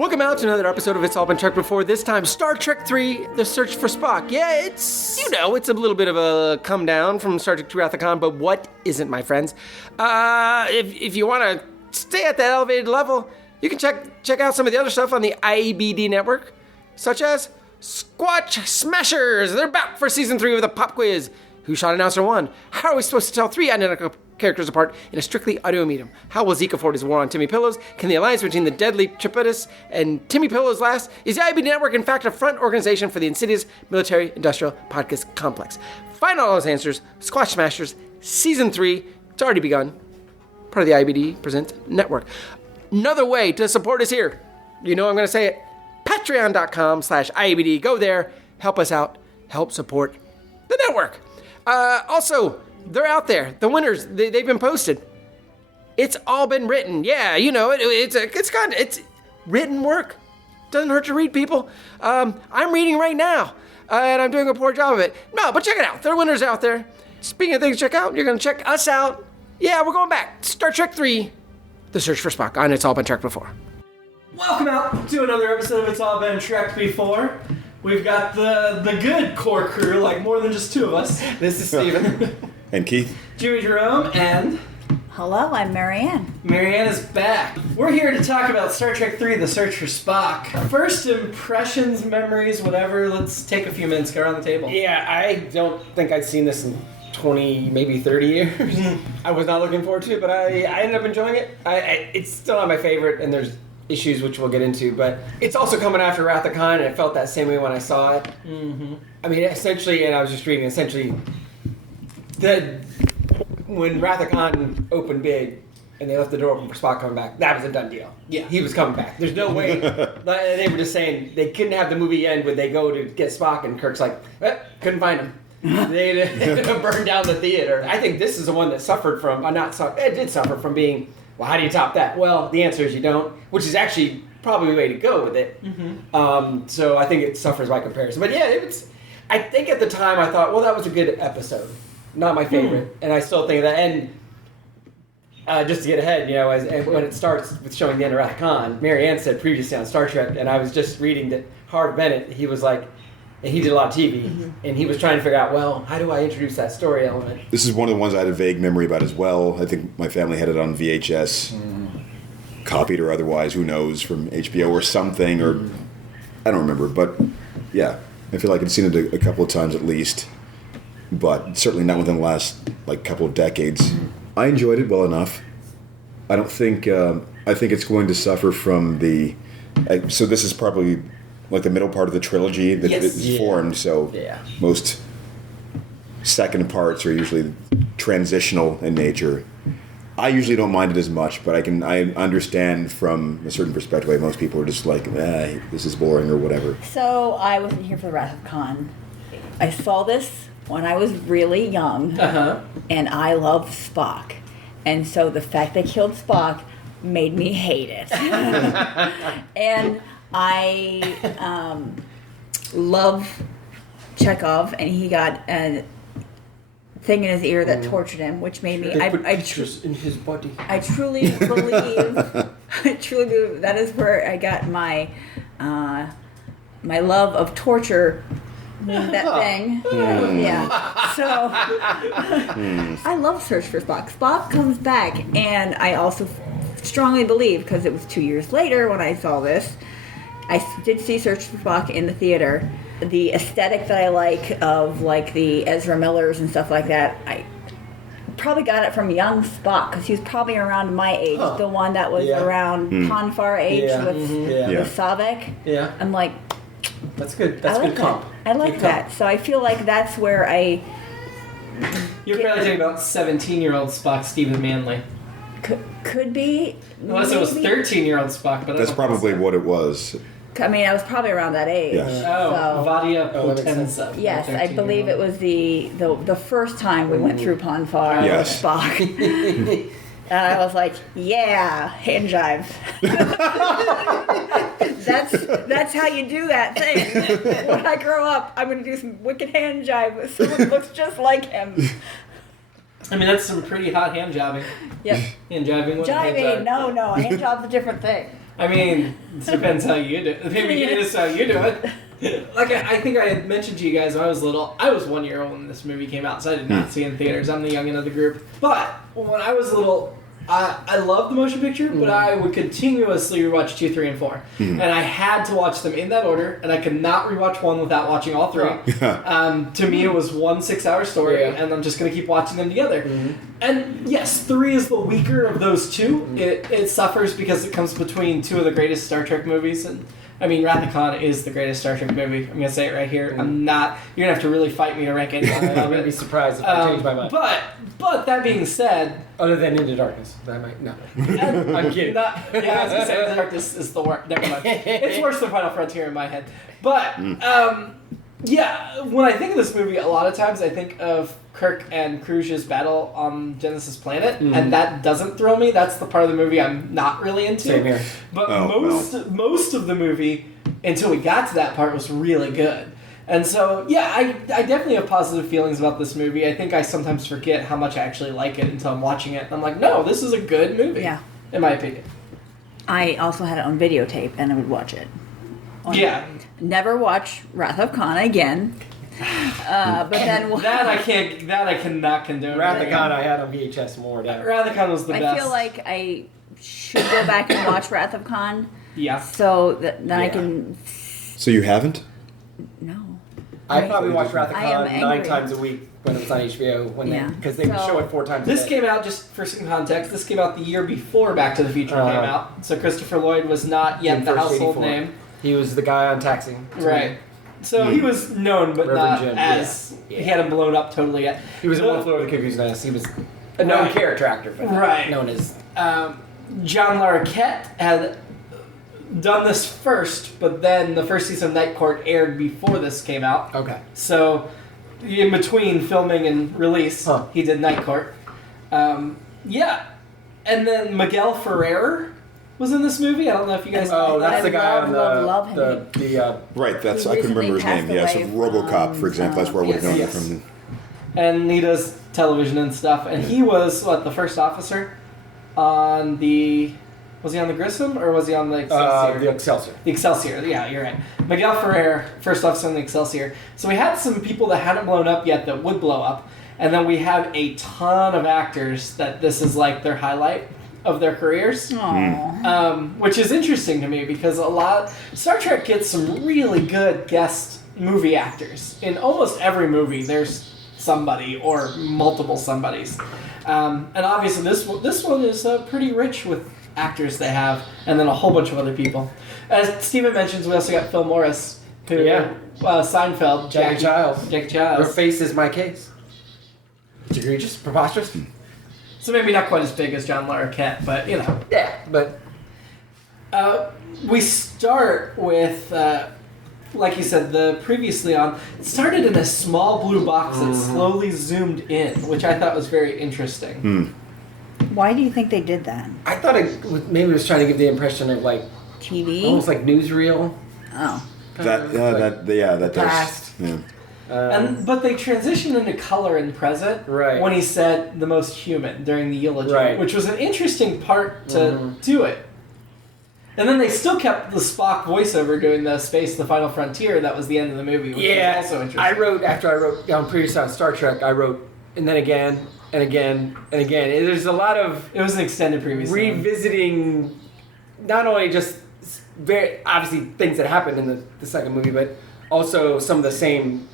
Welcome out to another episode of It's All Been Trek Before. This time, Star Trek 3, The Search for Spock. Yeah, it's a little bit of a come down from Star Trek 2 Wrath of Khan, but what isn't, my friends? If you want to stay at that elevated level, you can check out some of the other stuff on the IABD network, such as Squatch Smashers. They're back for Season 3 with a pop quiz. Who shot Announcer 1? How are we supposed to tell three identical characters apart in a strictly audio medium? How will Zeke afford his war on Timmy Pillows? Can the alliance between the deadly Tripodus and Timmy Pillows last? Is the IABD Network in fact a front organization for the insidious military-industrial podcast complex? Find all those answers. Squatch Smashers, Season 3. It's already begun. Part of the IABD Presents network. Another way to support us here. You know I'm going to say it. Patreon.com/IABD. Go there. Help us out. Help support the network. Also, they're out there. The winners, they've been posted. It's all been written. Yeah, you know, it's written work. Doesn't hurt to read, people. I'm reading right now, and I'm doing a poor job of it. No, but check it out. There are winners out there. Speaking of things to check out, you're going to check us out. Yeah, we're going back. Star Trek 3, The Search for Spock, on It's All Been Trek Before. Welcome out to another episode of It's All Been Trek Before. We've got the good core crew, like more than just two of us. This is Steven. And Keith. Jimmy-Jerome and... Hello, I'm Marianne. Marianne is back. We're here to talk about Star Trek 3, The Search for Spock. First impressions, memories, whatever. Let's take a few minutes, go around the table. Yeah, I don't think I'd seen this in 20, maybe 30 years. I was not looking forward to it, but I ended up enjoying it. It's still not my favorite, and there's issues which we'll get into, but it's also coming after Wrath of Khan, and it felt that same way when I saw it. Mm-hmm. I mean, essentially, and I was just reading, when Wrath of Khan opened big, and they left the door open for Spock coming back, that was a done deal. Yeah, he was coming back. There's no way. They were just saying they couldn't have the movie end when they go to get Spock, and Kirk's like, couldn't find him. They burned down the theater. I think this is the one that suffered from, it did suffer from being, well, how do you top that? Well, the answer is you don't, which is actually probably the way to go with it. Mm-hmm. So I think it suffers by comparison. But yeah, I think at the time I thought, well, that was a good episode. Not my favorite. And I still think that. And just to get ahead, you know, when it starts with showing the end of Wrath of Khan, Marianne said previously on Star Trek, and I was just reading that Harv Bennett, he was like, and he did a lot of TV, and he was trying to figure out, well, how do I introduce that story element? This is one of the ones I had a vague memory about as well. I think my family had it on VHS, copied or otherwise, who knows, from HBO or something, or I don't remember. But yeah, I feel like I'd seen it a couple of times at least, but certainly not within the last couple of decades. I enjoyed it well enough. I don't think, I think it's going to suffer from so this is probably like the middle part of the trilogy that is formed, so most second parts are usually transitional in nature. I usually don't mind it as much, but I understand from a certain perspective why most people are just like, this is boring or whatever. So I wasn't here for the Wrath of Khan. I saw this when I was really young, and I loved Spock. And so the fact they killed Spock made me hate it. And I love Chekhov, and he got a thing in his ear that tortured him, which made me. They put pictures in his body. I truly believe. That is where I got my my love of torture. That thing. Yeah. So I love Search for Spock. Spock comes back, and I also strongly believe, because it was 2 years later when I saw this, I did see Search for Spock in the theater. The aesthetic that I like of the Ezra Millers and stuff like that, I probably got it from young Spock, because he was probably around my age, the one that was around Ponfar age with Savik. Yeah. I'm like, that's good. That's good comp. I like that. So I feel like that's where You're probably talking about 17-year-old Spock, Stephen Manley. Could be. Unless it was 13-year-old Spock, but that's probably what it was. I mean, I was probably around that age. Yes. Vadia Potenza. Yes, I believe it was the first time we went through Ponfar with Spock. And I was like, yeah, hand jive. That's how you do that thing. When I grow up, I'm going to do some wicked hand jive with someone who looks just like him. I mean, that's some pretty hot hand jobbing. Yep. Hand jiving. Jiving, no, hand job's a different thing. I mean, it depends how you do it. Maybe it is how you do it. Like, I think I had mentioned to you guys when I was little, I was 1 year old when this movie came out, so I did not see it in theaters. I'm the youngin' of the group. But when I was little, I loved the motion picture, but I would continuously rewatch 2, 3, and 4. And I had to watch them in that order, and I could not rewatch 1 without watching all 3. To me, it was one 6-hour story, and I'm just going to keep watching them together. And yes, 3 is the weaker of those two. It suffers because it comes between 2 of the greatest Star Trek movies, and I mean, Wrath of Khan is the greatest Star Trek movie. I'm going to say it right here. I'm not... You're going to have to really fight me to rank it. I wouldn't be surprised if I changed my mind. But that being said... Other than Into Darkness. That might... No. I'm kidding. I was going to say Into Darkness is the worst. Never mind. It's worse than Final Frontier in my head. But, yeah, when I think of this movie, a lot of times I think of Kirk and Cruz's battle on Genesis Planet, and that doesn't thrill me. That's the part of the movie I'm not really into. Same here. But most of the movie, until we got to that part, was really good. And so, yeah, I definitely have positive feelings about this movie. I think I sometimes forget how much I actually like it until I'm watching it. And I'm like, no, this is a good movie. Yeah. In my opinion. I also had it on videotape, and I would watch it. Yeah. Never watch Wrath of Khan again. But then that I cannot condone. Wrath of Khan I had on VHS more. Wrath of Khan was the best. I feel like I should go back and watch Wrath of Khan. Yeah. So then I can. So you haven't? No. I probably watched Wrath of I am Khan 9 angry. times a week when it was on HBO. Because they would So- show it 4 times a This day. came out, just for some context, this came out the year before Back to the Future came out. So Christopher Lloyd was not yet In the first household 84. name. He was the guy on Taxi. Right. So he was known, but Reverend not Jim, as... yeah. He hadn't blown up totally yet. He was in One Flew Over the Cuckoo's Nest. He was a known Right. character actor, but Right. known as... John Larroquette had done this first, but then the first season of Night Court aired before this came out. Okay. So, in between filming and release, he did Night Court. Yeah. And then Miguel Ferrer was in this movie. I don't know if you guys know. Oh, that's I the guy love on him. the Right, that's He I couldn't remember his name. recently Yeah, passed so away RoboCop, from, for example, that's where I would have known yes. it from. And he does television and stuff. And he was, the first officer on the... Was he on the Grissom or was he on the Excelsior? the Excelsior. The Excelsior, yeah, you're right. Miguel Ferrer, first officer on the Excelsior. So we had some people that hadn't blown up yet that would blow up. And then we have a ton of actors that this is like their highlight of their careers. Which is interesting to me because Star Trek gets some really good guest movie actors. In almost every movie, there's somebody or multiple somebodies. And obviously this one is pretty rich with actors they have, and then a whole bunch of other people. As Steven mentions, we also got Phil Morris, who Seinfeld, Jackie Giles. Your Giles. face is my case. It's egregious, preposterous. So maybe not quite as big as John Larroquette, but you know. Yeah, but We start with, like you said, the previously on. It started in a small blue box that slowly zoomed in, which I thought was very interesting. Why do you think they did that? I thought maybe it was trying to give the impression of like TV? almost like newsreel. Oh. That does. Past. Yeah. But they transitioned into color in present Right. when he said the most human during the eulogy, Right. which was an interesting part to do it. And then they still kept the Spock voiceover doing the Space, the Final Frontier. That was the end of the movie, which was also interesting. After I wrote on previous on Star Trek, I wrote, and then again, and again, and again. And there's a lot of It was an extended previous. revisiting, not only just very obviously things that happened in the second movie, but also some of the same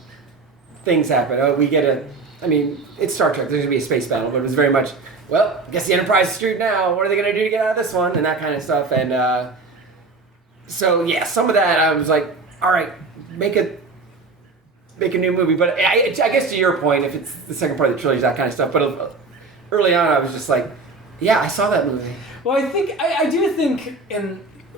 things happen. We get it's Star Trek. There's going to be a space battle, but it was very much, well, I guess the Enterprise is screwed now. What are they going to do to get out of this one? And that kind of stuff. And so, yeah, some of that I was like, all right, make a new movie. But I guess to your point, if it's the second part of the trilogy, that kind of stuff. But early on, I was just like, yeah, I saw that movie. Well, I do think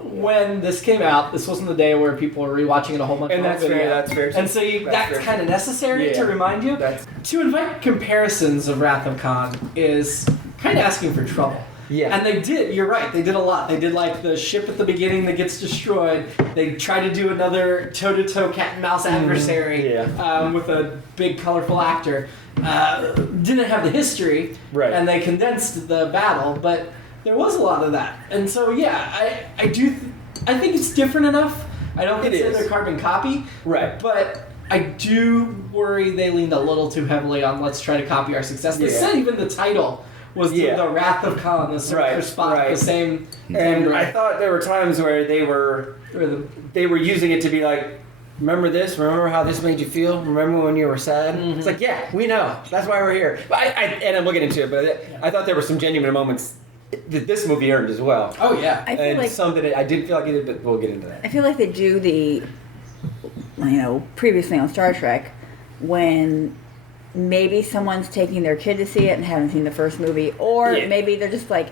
when this came out, this wasn't the day where people were rewatching it a whole bunch. And of that's video. fair. That's fair. And so that's kind of necessary to remind you. To invite comparisons of Wrath of Khan is kind of asking for trouble. Yeah. And they did, you're right, they did a lot. They did like the ship at the beginning that gets destroyed. They tried to do another toe-to-toe cat and mouse adversary with a big colorful actor. Didn't have the history, and they condensed the battle, but there was a lot of that. And so, yeah, I do I think it's different enough. I don't It consider is. it a carbon copy. Right. But I do worry they leaned a little too heavily on let's try to copy our success. They Yeah. said even the title was Yeah. the Wrath of Khan, the search for Spock, right. the same. And I thought there were times where they were using it to be like, remember this? Remember how this made you feel? Remember when you were sad? It's like, yeah, we know. That's why we're here. But and I'm looking into it, but I thought there were some genuine moments that this movie earned as well. Oh yeah. I feel And like some that I didn't feel like it did, but we'll get into that. I feel like they do the, previously on Star Trek, when maybe someone's taking their kid to see it and haven't seen the first movie, or Yeah. maybe they're just like,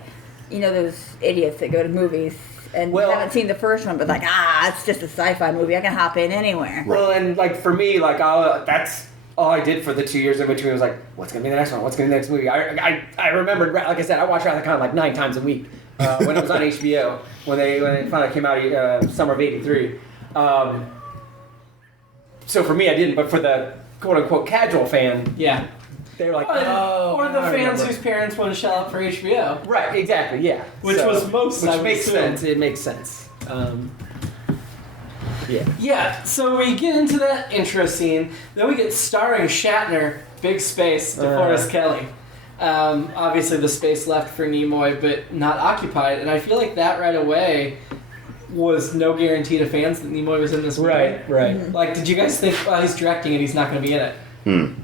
those idiots that go to movies and Well- haven't seen the first one, but like, it's just a sci-fi movie. I can hop in anywhere. Well, and like for me, like that's all I did for the 2 years in between was like, what's gonna be the next one? What's gonna be the next movie? I remembered, like I said, I watched Wrath of Khan like 9 times a week when it was on HBO when it finally came out summer of '83. So for me, I didn't, but for the quote unquote casual fan, Yeah. they were like, Or the I fans remember. whose parents want to shell out for HBO. Right, exactly, yeah. Which was most, I which would makes assume. sense. It makes sense. Yeah. Yeah, so we get into that intro scene. Then we get starring Shatner, big space, DeForest Kelly. Obviously, the space left for Nimoy, but not occupied. And I feel like that right away was no guarantee to fans that Nimoy was in this movie. Right. Like, did you guys think, well, he's directing it, he's not going to be in it?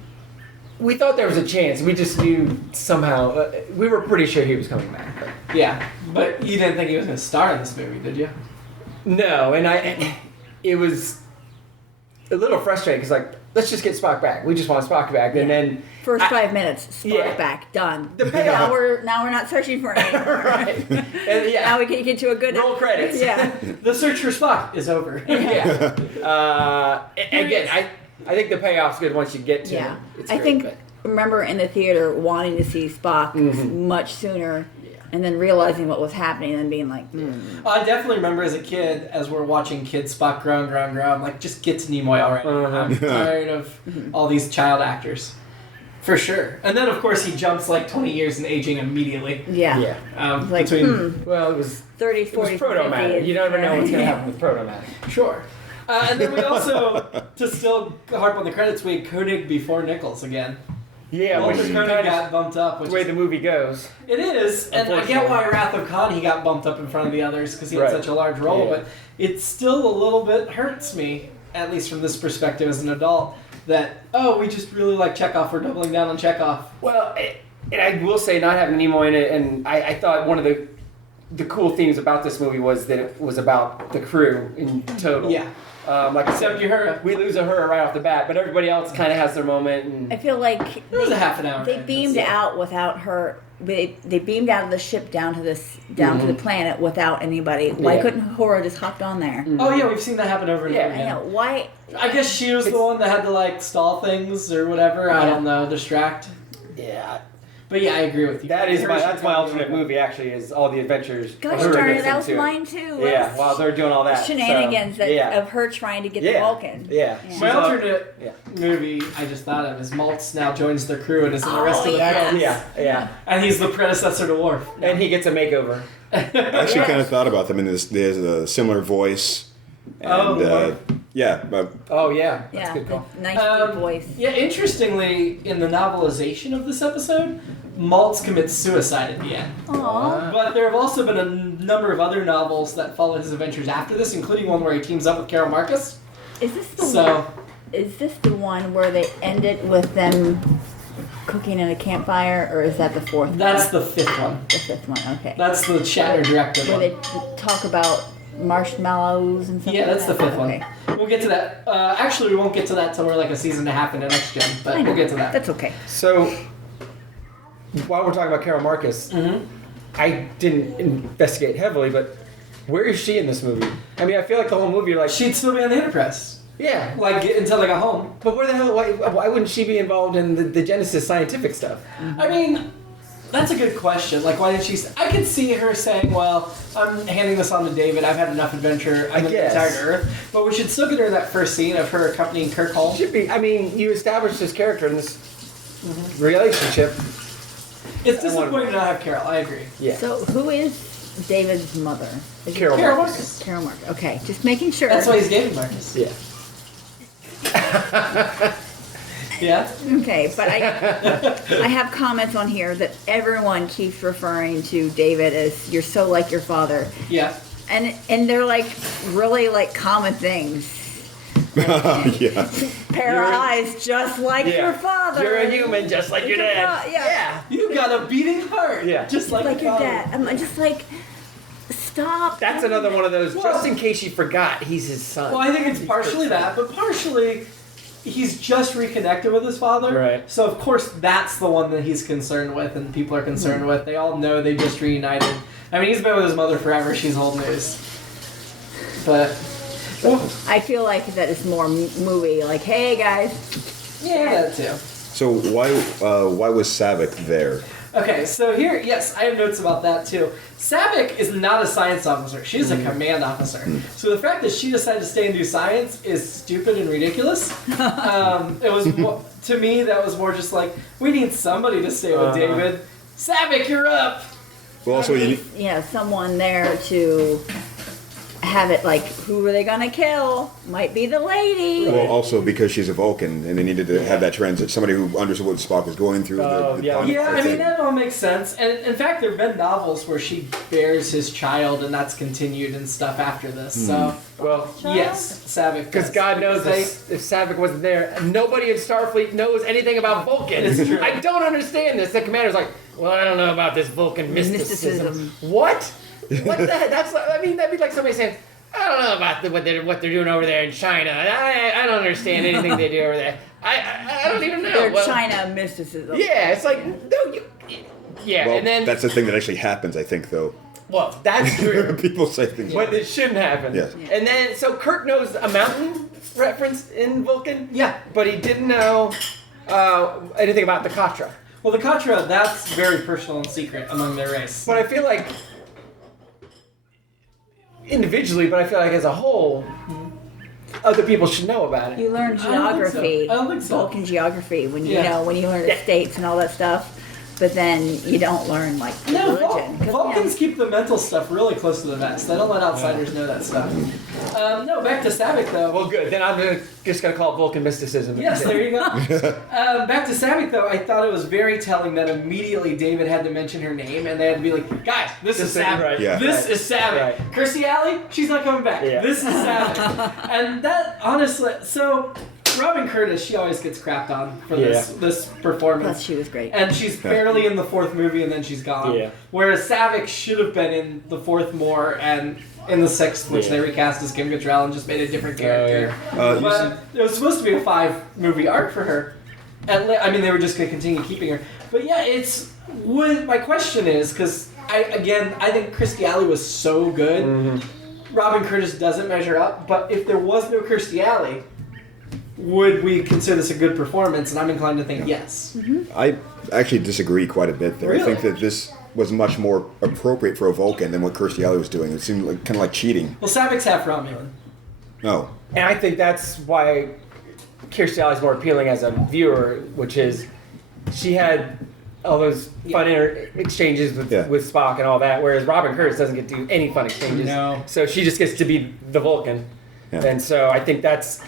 We thought there was a chance. We just knew somehow. We were pretty sure he was coming back. But. Yeah, but you didn't think he was going to star in this movie, did you? No, and it was a little frustrating because like, let's just get Spock back. We just want Spock back, and then First 5 minutes, Spock Yeah. back, done. The payoff- Now we're not searching for it anymore. right, and yeah, Now we can get to a good roll credits. Yeah. The search for Spock is over. yeah. Again, I think the payoff's good once you get to Yeah. it. It's I great, think but- remember in the theater wanting to see Spock much sooner, and then realizing what was happening and being like, I definitely remember as a kid, as we're watching kids Spock grow, I'm like, just get to Nimoy already. I'm tired of all these child actors. For sure. And then, of course, he jumps like 20 years in aging immediately. yeah. Like, between Well, it was 30, it 40, was proto-matter. 50. You never know what's going to Yeah. happen with proto-matter. Sure. And then we also, to still harp on the credits, we had Koenig before Nichols again. Yeah, Walter which is Koenig kind of got bumped up. Which the way is, the movie goes. it is, and I get why Wrath of Khan he got bumped up in front of the others because he had Right. such a large role, Yeah. but it still a little bit hurts me, at least from this perspective as an adult, that, we just really like Chekhov, we're doubling down on Chekhov. Well, and I will say, not having Nimoy in it, and I thought one of the cool things about this movie was that it was about the crew in total. Yeah. Like I Except said, Uhura. we lose Uhura right off the bat, but everybody else kind of has their moment. And I feel like It was a half an hour. they beamed out without her. They beamed out of the ship down to the planet without anybody. Why Yeah. couldn't Uhura just hopped on there? Oh yeah, we've seen that happen over and Yeah. over I again. know why. I guess she was the one that had to like stall things or whatever. I don't know, distract. yeah, But yeah, I agree with you. that's my alternate movie. Actually, is all the adventures. Gosh Uhura darn it, gets that was into. mine too. Yeah, Was while they're doing all that shenanigans so, yeah. of her trying to get the Yeah. Vulcan. Yeah. My She's alternate yeah. movie I just thought of is Maltz now joins the crew and is in the rest of the yes. film. Yeah, And he's the predecessor to Worf. and he gets a makeover. I actually kind of thought about them, and there's a similar voice. And, Oh, yeah, Oh yeah, that's Yeah, a good call. the nice deep voice. Yeah, interestingly, in the novelization of this episode, Maltz commits suicide at the end. Aww. But there have also been a number of other novels that follow his adventures after this, including one where he teams up with Carol Marcus. Is this the So, Is this the one where they end it with them cooking in a campfire, or is that the fourth one? that's the fifth one. The fifth one, okay. That's the Shatner directed Where one. they talk about marshmallows and stuff Yeah, like that's the that? fifth one. Okay. We'll get to that. Actually, we won't get to that till we're like a season and a half into next gen, but I know. we'll get to that. That's okay. So, while we're talking about Carol Marcus, Mm-hmm. I didn't investigate heavily, but where is she in this movie? I mean, I feel like the whole movie, you're like, She'd still be on the Enterprise, yeah, like until they got home. but where the hell? Why wouldn't she be involved in the Genesis scientific stuff? I mean, that's a good question. Like, why did she? I could see her saying, "Well, I'm handing this on to David. I've had enough adventure. I'm going to guess. retire to Earth." But we should still get her in that first scene of her accompanying Kirk home. Should be. I mean, you established this character in this relationship. It's disappointing to not have Carol. I agree. Yeah. So, who is David's mother? Is it Carol Marcus. Carol Marcus. Okay, just making sure. That's why he's David Marcus. Yeah. Yeah. Okay, but I have comments on here that everyone keeps referring to David as "you're so like your father," Yeah. and they're like really like common things. Yeah. Pair of eyes, just like your father. You're a human, just like your dad. Yeah. You got a beating heart. Yeah. Just like your father. dad. I'm just like, stop. That's another one of those. Well- Just in case you forgot, he's his son. Well, I think it's partially that, but partially he's just reconnected with his father. Right. So of course that's the one that he's concerned with and people are concerned with. They all know they just reunited. I mean, he's been with his mother forever. She's old news. But I feel like that is more movie. Like, hey guys. yeah, that too. So why was Savick there? Okay, so here, yes, I have notes about that too. Savick is not a science officer. She's a command officer. So the fact that she decided to stay and do science is stupid and ridiculous. It was, to me, that was more just like, we need somebody to stay with David. Savick, you're up! Well, also you. Someone there to have it like, who are they gonna kill? Might be the lady. Well, also because she's a Vulcan, and they needed to have that transit. Somebody who understood what Spock was going through. Yeah. Yeah, I mean, that all makes sense. And in fact, there have been novels where she bears his child, and that's continued and stuff after this. So, Well, yes, Savick. because does. God knows Because if Savick wasn't there, nobody in Starfleet knows anything about Vulcan. It's true. I don't understand this. The commander's like, well, I don't know about this Vulcan mysticism. What? What the heck? That's like, I mean, that'd be like somebody saying, I don't know about what they're doing over there in China. I don't understand anything they do over there. I don't even know. Their Well, China mysticism. Yeah, it's like no, yeah, Well, and then that's the thing that actually happens, I think, though. well, that's true. People say things. But it shouldn't happen. Yes. And then, so Kirk knows a mountain reference in Vulcan. Yeah. But he didn't know anything about the Katra. Well, the Katra, that's very personal and secret among their race. But I feel like individually, but I feel like as a whole, other people should know about it. You learn I don't think so. geography. I don't think so. Vulcan geography when you Yeah. know when you learn the states and all that stuff. But then you don't learn like the No, religion. 'Cause, Vulcans keep the mental stuff really close to the vest. They don't let outsiders know that stuff. No, back to Savick though. Well, good. Then I'm just gonna call it Vulcan mysticism. Yes, there you go. Back to Savick though, I thought it was very telling that immediately David had to mention her name and they had to be like, guys, this is This is Savick. right. Yeah. This is Savick. Right. Kirstie Alley, she's not coming back. Yeah. This is Savick. And that, honestly, so Robin Curtis, she always gets crapped on for this performance. Plus, she was great. And she's barely in the fourth movie and then she's gone. Yeah. Whereas Savick should have been in the fourth more and in the sixth, which they recast as Kim Cattrall and just made a different character. But it was supposed to be a 5-movie arc for her. I mean, they were just going to continue keeping her. But yeah, my question is, because I think Kirstie Alley was so good. Mm-hmm. Robin Curtis doesn't measure up, but if there was no Kirstie Alley, would we consider this a good performance? And I'm inclined to think yes. I actually disagree quite a bit there. Really? I think that this was much more appropriate for a Vulcan than what Kirstie Alley was doing. It seemed like, kind of like cheating. Well, Savick's half Romulan. Oh. And I think that's why Kirstie Alley's more appealing as a viewer, which is she had all those fun exchanges with Spock and all that, whereas Robin Curtis doesn't get to do any fun exchanges. No. So she just gets to be the Vulcan. Yeah. And so I think that's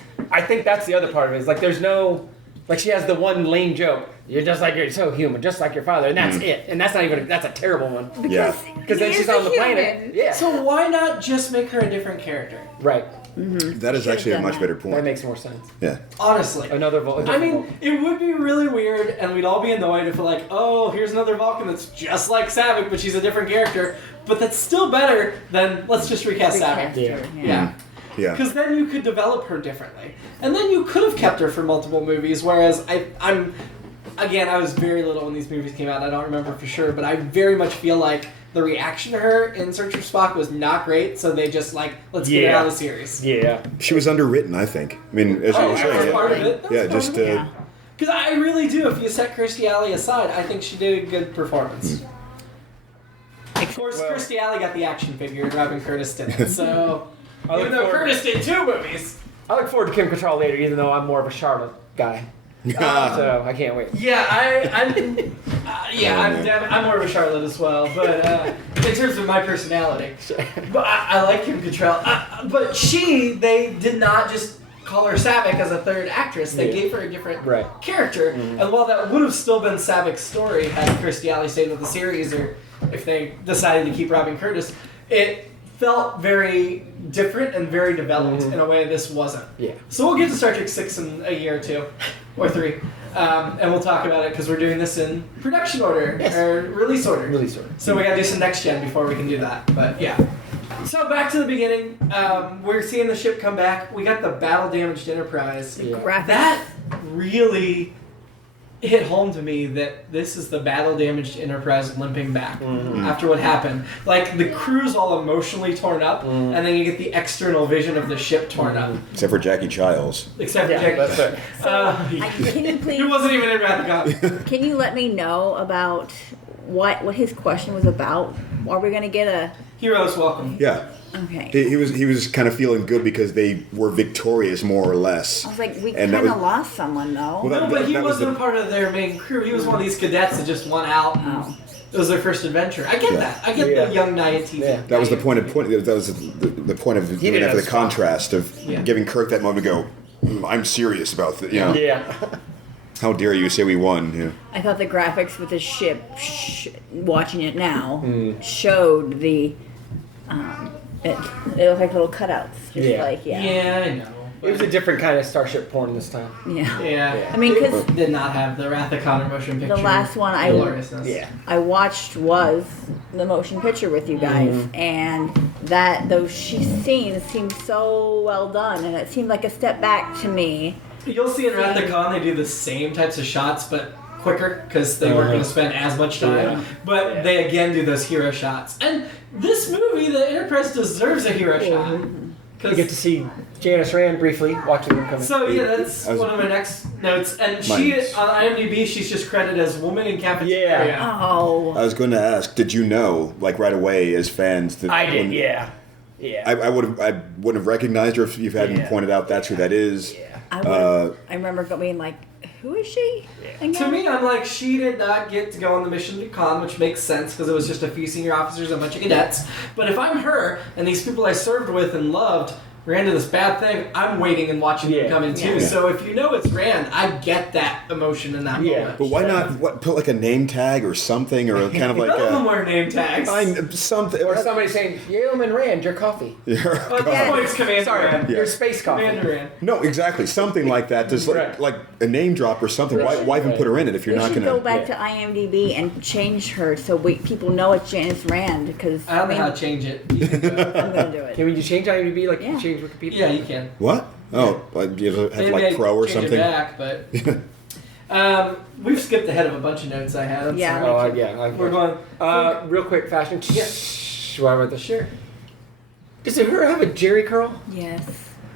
the other part of it. Is like there's no, like she has the one lame joke. You're so human, just like your father, and that's it. And that's not even, that's a terrible one. Yeah. Because then she's on the planet. Yeah. So why not just make her a different character? Right. That is actually a much better point. That makes more sense. Yeah. Honestly. Another Vulcan. I mean, it would be really weird, and we'd all be annoyed if we're like, oh, here's another Vulcan that's just like Savick, but she's a different character. But that's still better than, let's just recast Savick. Yeah. Yeah. Because then you could develop her differently. And then you could have kept her for multiple movies, whereas I was very little when these movies came out, I don't remember for sure, but I very much feel like the reaction to her in Search for Spock was not great, so they just let's get her out of the series. Yeah. She was underwritten, I think. I mean, as you were saying. That's part of it. That's Yeah, part just of it. Because I really do, if you set Kirstie Alley aside, I think she did a good performance. Of course, Kirstie Alley got the action figure, and Robin Curtis didn't, so... Even though Curtis did 2 movies. I look forward to Kim Cattrall later, even though I'm more of a Charlotte guy. So I can't wait. Yeah, I'm more of a Charlotte as well, but in terms of my personality, but I like Kim Cattrall. But they did not just call her Saavik as a third actress. They gave her a different character, and while that would have still been Saavik's story had Kirstie Alley stayed with the series, or if they decided to keep Robin Curtis, it felt very different and very developed in a way this wasn't. Yeah. So we'll get to Star Trek 6 in a year or two, or 3, and we'll talk about it because we're doing this in production order, or release order. Release order. So we gotta do some next gen before we can do that, but yeah. So back to the beginning, we're seeing the ship come back. We got the battle-damaged Enterprise. Graphics. That really hit home to me that this is the battle-damaged Enterprise limping back after what happened. Like, the crew's all emotionally torn up, and then you get the external vision of the ship torn up. Except for Jackie Childs. Except for Jackie. That's it. Can you please? He wasn't even in Wrath of God. Can you let me know about what his question was about? Are we gonna get a? Heroes welcome. Yeah. Okay. He was kind of feeling good because they were victorious, more or less. I was like, we And kind that of was- lost someone though. Well, No, but he that was wasn't part of their main crew. He was one of these cadets that just went out. Oh. It was their first adventure. I get that. I get the young naivety. Yeah. That was the point of that was the point of doing didn't that for the have Spock. contrast of Yeah. giving Kirk that moment to go, I'm serious about this. You know, Yeah. how dare you say we won? Yeah. I thought the graphics with the ship, watching it now, showed the. It looked like little cutouts. Just Yeah. like Yeah, I know. It was a different kind of Starship porn this time. Yeah. Yeah. I mean, because It did not have the Wrath of Connor motion picture. the last one gloriousness. I watched was the motion picture with you guys, and those scenes seemed so well done, and it seemed like a step back to me. You'll see in Wrath of Khan they do the same types of shots, but quicker because they weren't going to spend as much time. Yeah. But they again do those hero shots. And this movie, the Enterprise deserves a hero shot. You get to see Janice Rand briefly watching them come in. So yeah, that's one of my next notes. And she on IMDb, she's just credited as woman in cafeteria. Yeah. Oh, I was going to ask, did you know, like right away as fans, that I did, when- yeah. I wouldn't have recognized her if you hadn't pointed out that's who that is. I remember being like, who is she? Again? To me, I'm like, she did not get to go on the mission to Khan, which makes sense because it was just a few senior officers and a bunch of cadets. But if I'm her and these people I served with and loved ran into this bad thing, I'm waiting and watching them come in too. Yeah. So if you know it's Rand, I get that emotion in that moment. But why not put like a name tag or something, or kind of like None of them wear name tags. something, Or somebody saying, Yeoman Rand, your coffee. At this point, it's Commander Rand. Your space coffee. Commander Rand. No, exactly, something like that. Just Right. like a name drop or something. Why even put her in it if you're We not should gonna? go back to IMDb and change her so people know it's Janice Rand, because I don't know how to change it. You can do it. I'm gonna do it. Can we just change IMDb like Yeah. you change Wikipedia? Yeah, you can. What? Oh, like you have Maybe like I Pro or change something. It back, but we've skipped ahead of a bunch of notes I had. I'm Yeah. sorry. Oh, yeah. We're going. Real quick, fashion. Yeah. Why about this? Sure. Does her have a Jerry curl? Yes.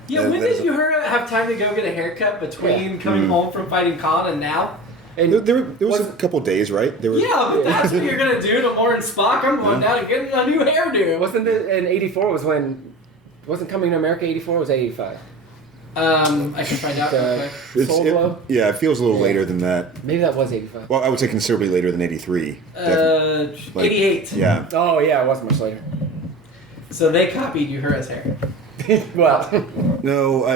Yeah, Yeah, when there's did you have time to go get a haircut between coming home from fighting Khan and now? And There was a couple days, right? There was. Yeah, but that's what you're gonna do to Lauren Spock. I'm going down and getting a new hairdo. wasn't it in '84 was when wasn't Coming to America '84 was '85. I can find out real quick. It's- Soul it- Glow? yeah, it feels a little later than that. Maybe that was '85. Well, I would say considerably later than '83. Like, 88. Yeah. Oh yeah, it wasn't much later. So they copied Uhura's hair. Well, No,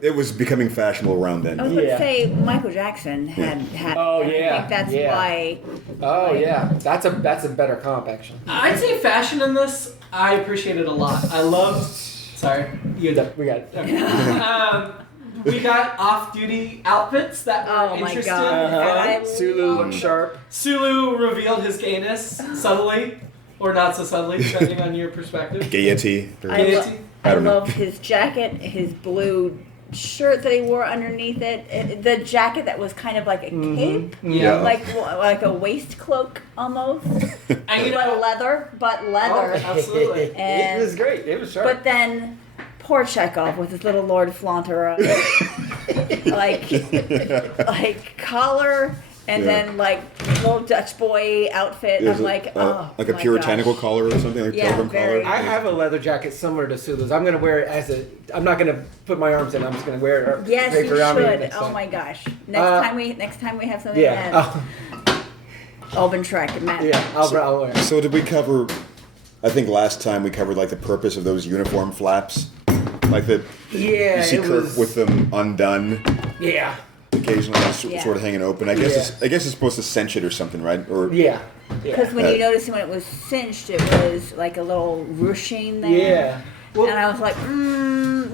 it was becoming fashionable around then. I was going Yeah. to say Michael Jackson had. Oh, it. yeah, I think that's yeah. why. oh yeah, that's a better comp actually. I'd say fashion in this, I appreciate it a lot. I love. Sorry, you. We got it. Okay. We got off-duty outfits that were Oh my interesting. God. I Sulu love- looks sharp. Sulu revealed his gayness subtly, or not so subtly, depending on your perspective. Gaiety. I don't know. love his jacket, his blue shirt that he wore underneath it, the jacket that was kind of like a cape, Yeah. like a waist cloak almost, And you but know, leather, absolutely. And- It was great. It was sharp. But then poor Chekhov with his little Lord Flaunter, like collar And Yeah. then like little Dutch boy outfit. There's I'm like, oh, like a my puritanical gosh. collar or something, like Yeah, pilgrim very. collar. I have a leather jacket similar to Sulu's. I'm gonna wear it as a. I'm not gonna put my arms in. I'm just gonna wear it. Yes, drape you around me should. next Oh time. my gosh! Uh, Next time we have something. Yeah. Yeah. Oh, Alban Trek and Matt. yeah. I'll wear it. So did we cover? I think last time we covered like the purpose of those uniform flaps, like the Yeah, you see it Kirk was. with them undone, Yeah. occasionally Yeah. sort of hanging open. I guess it's supposed to cinch it or something, right? Or Yeah. Because when Uh, you notice when it was cinched, it was like a little ruching there. Yeah. Well, And I was like,